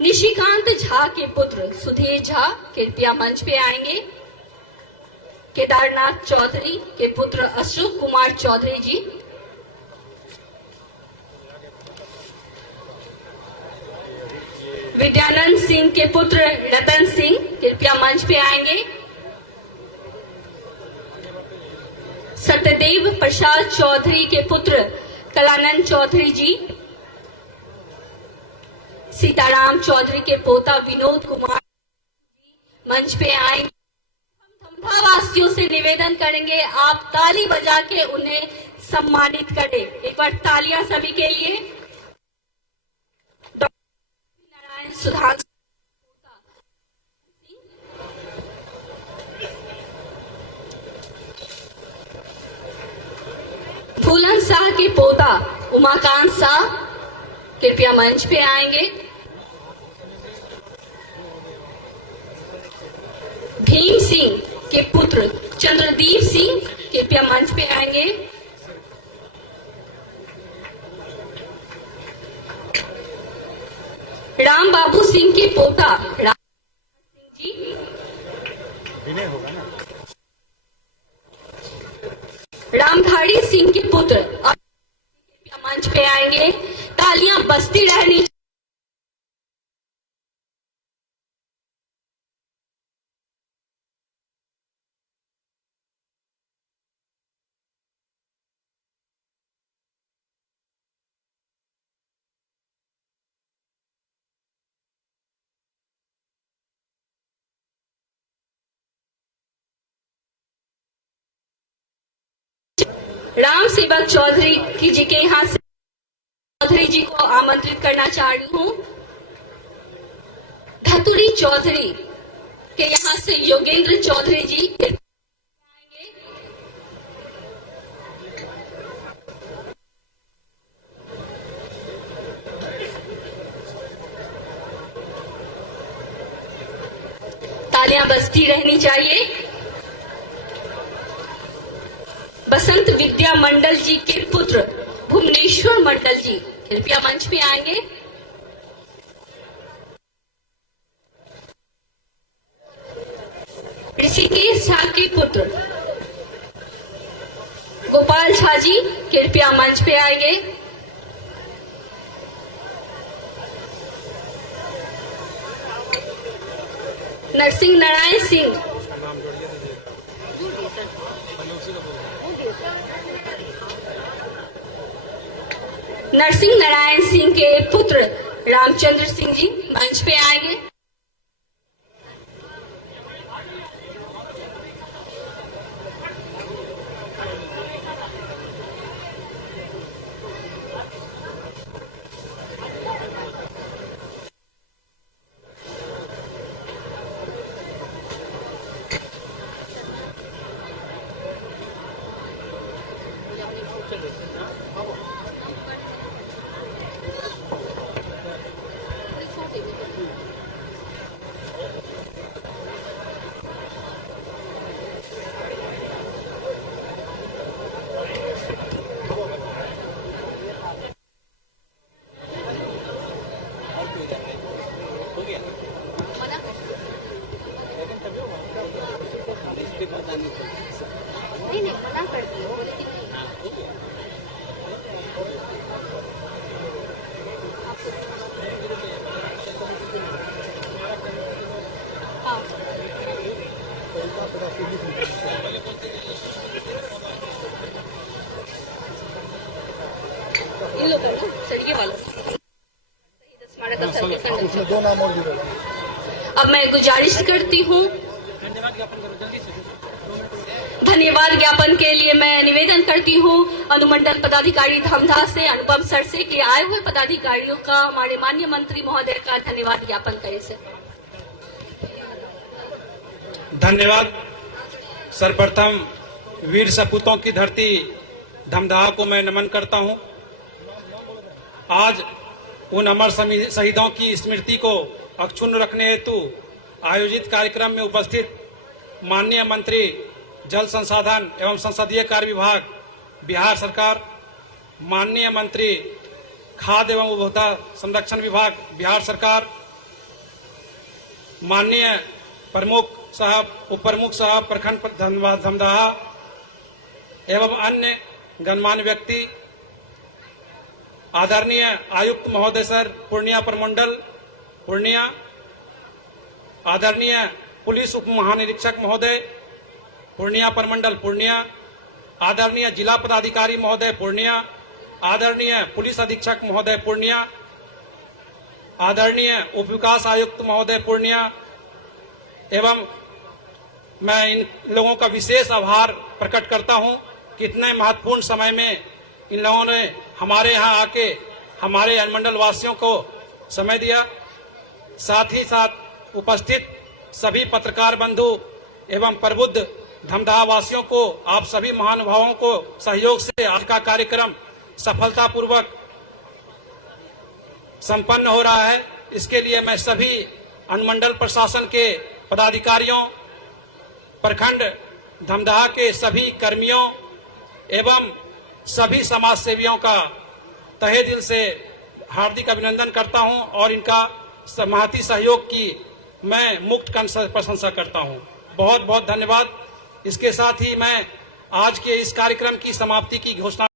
निशिकांत झा के पुत्र सुधीर झा कृपया मंच पे आएंगे। केदारनाथ चौधरी के पुत्र अशोक कुमार चौधरी जी। विद्यानंद सिंह के पुत्र रतन सिंह कृपया मंच पे आएंगे। सत्यदेव प्रसाद चौधरी के पुत्र कलानंद चौधरी जी। सीताराम चौधरी के पोता विनोद कुमार जी मंच पे आएंगे। हम धमधावासियों से निवेदन करेंगे आप ताली बजा के उन्हें सम्मानित करें। एक बार तालियां सभी के लिए। सुधांशु फूलन शाह के पोता उमाकांत शाह कृपया मंच पे आएंगे। भीम सिंह के पुत्र चंद्रदीप सिंह कृपया मंच पे आएंगे। राम बाबू सिंह के पोता राम सिंह जी। रामधारी सिंह के पुत्र मंच पे आएंगे। तालियां बजती रहनी। राम सेवक चौधरी जी के यहाँ से चौधरी जी को आमंत्रित करना चाह रही हूँ। धतुरी चौधरी के यहाँ से योगेंद्र चौधरी जी आएंगे। तालियां बजती रहनी चाहिए। बसंत विद्या मंडल जी के पुत्र भुवनेश्वर मंडल जी कृपया मंच पे आएंगे। ऋषिकेश झा के पुत्र गोपाल झा जी कृपया मंच पे आएंगे। नरसिंह नारायण सिंह नरसिंह नारायण सिंह के पुत्र रामचंद्र सिंह जी मंच पे आएंगे। नहीं नहीं मना करती हूँ, बोलती नहीं। इन लोगों का ना सड़के वालों स्मारक स्थल के संरक्षण। उसमें 2 नाम और जुड़ेगा। अब मैं गुजारिश करती हूँ, धन्यवाद ज्ञापन के लिए मैं निवेदन करती हूँ अनुमंडल पदाधिकारी धमधा से अनुपम सर से कि आए हुए पदाधिकारियों का हमारे माननीय मंत्री महोदय का धन्यवाद ज्ञापन करें सर। धन्यवाद। सर्वप्रथम वीर सपूतों की धरती धमदाहा को मैं नमन करता हूं। आज उन अमर शहीदों की स्मृति को अक्षुण्ण रखने हेतु आयोजित कार्यक्रम में उपस्थित माननीय मंत्री जल संसाधन एवं संसदीय कार्य विभाग बिहार सरकार, माननीय मंत्री खाद्य एवं उपभोक्ता संरक्षण विभाग बिहार सरकार, माननीय प्रमुख साहब, उप प्रमुख साहब प्रखंड धमदाहा एवं अन्य गणमान्य व्यक्ति, आदरणीय आयुक्त महोदय सर पूर्णिया प्रमंडल पूर्णिया, आदरणीय पुलिस उप महानिरीक्षक महोदय पूर्णिया प्रमंडल पूर्णिया, आदरणीय जिला पदाधिकारी महोदय पूर्णिया, आदरणीय पुलिस अधीक्षक महोदय पूर्णिया, आदरणीय उप विकास आयुक्त महोदय पूर्णिया एवं मैं इन लोगों का विशेष आभार प्रकट करता हूं कि इतने महत्वपूर्ण समय में इन लोगों ने हमारे यहाँ आके हमारे अनुमंडल वासियों को समय दिया। साथ ही साथ उपस्थित सभी पत्रकार बंधु एवं प्रबुद्ध धमदाहा वासियों को, आप सभी महानुभावों को सहयोग से आज का कार्यक्रम सफलतापूर्वक संपन्न हो रहा है। इसके लिए मैं सभी अनुमंडल प्रशासन के पदाधिकारियों, प्रखंड धमदाहा के सभी कर्मियों एवं सभी समाज सेवियों का तहे दिल से हार्दिक अभिनंदन करता हूं और इनका महती सहयोग की मैं मुक्त कंठ से प्रशंसा करता हूं। बहुत बहुत धन्यवाद। इसके साथ ही मैं आज के इस कार्यक्रम की समाप्ति की घोषणा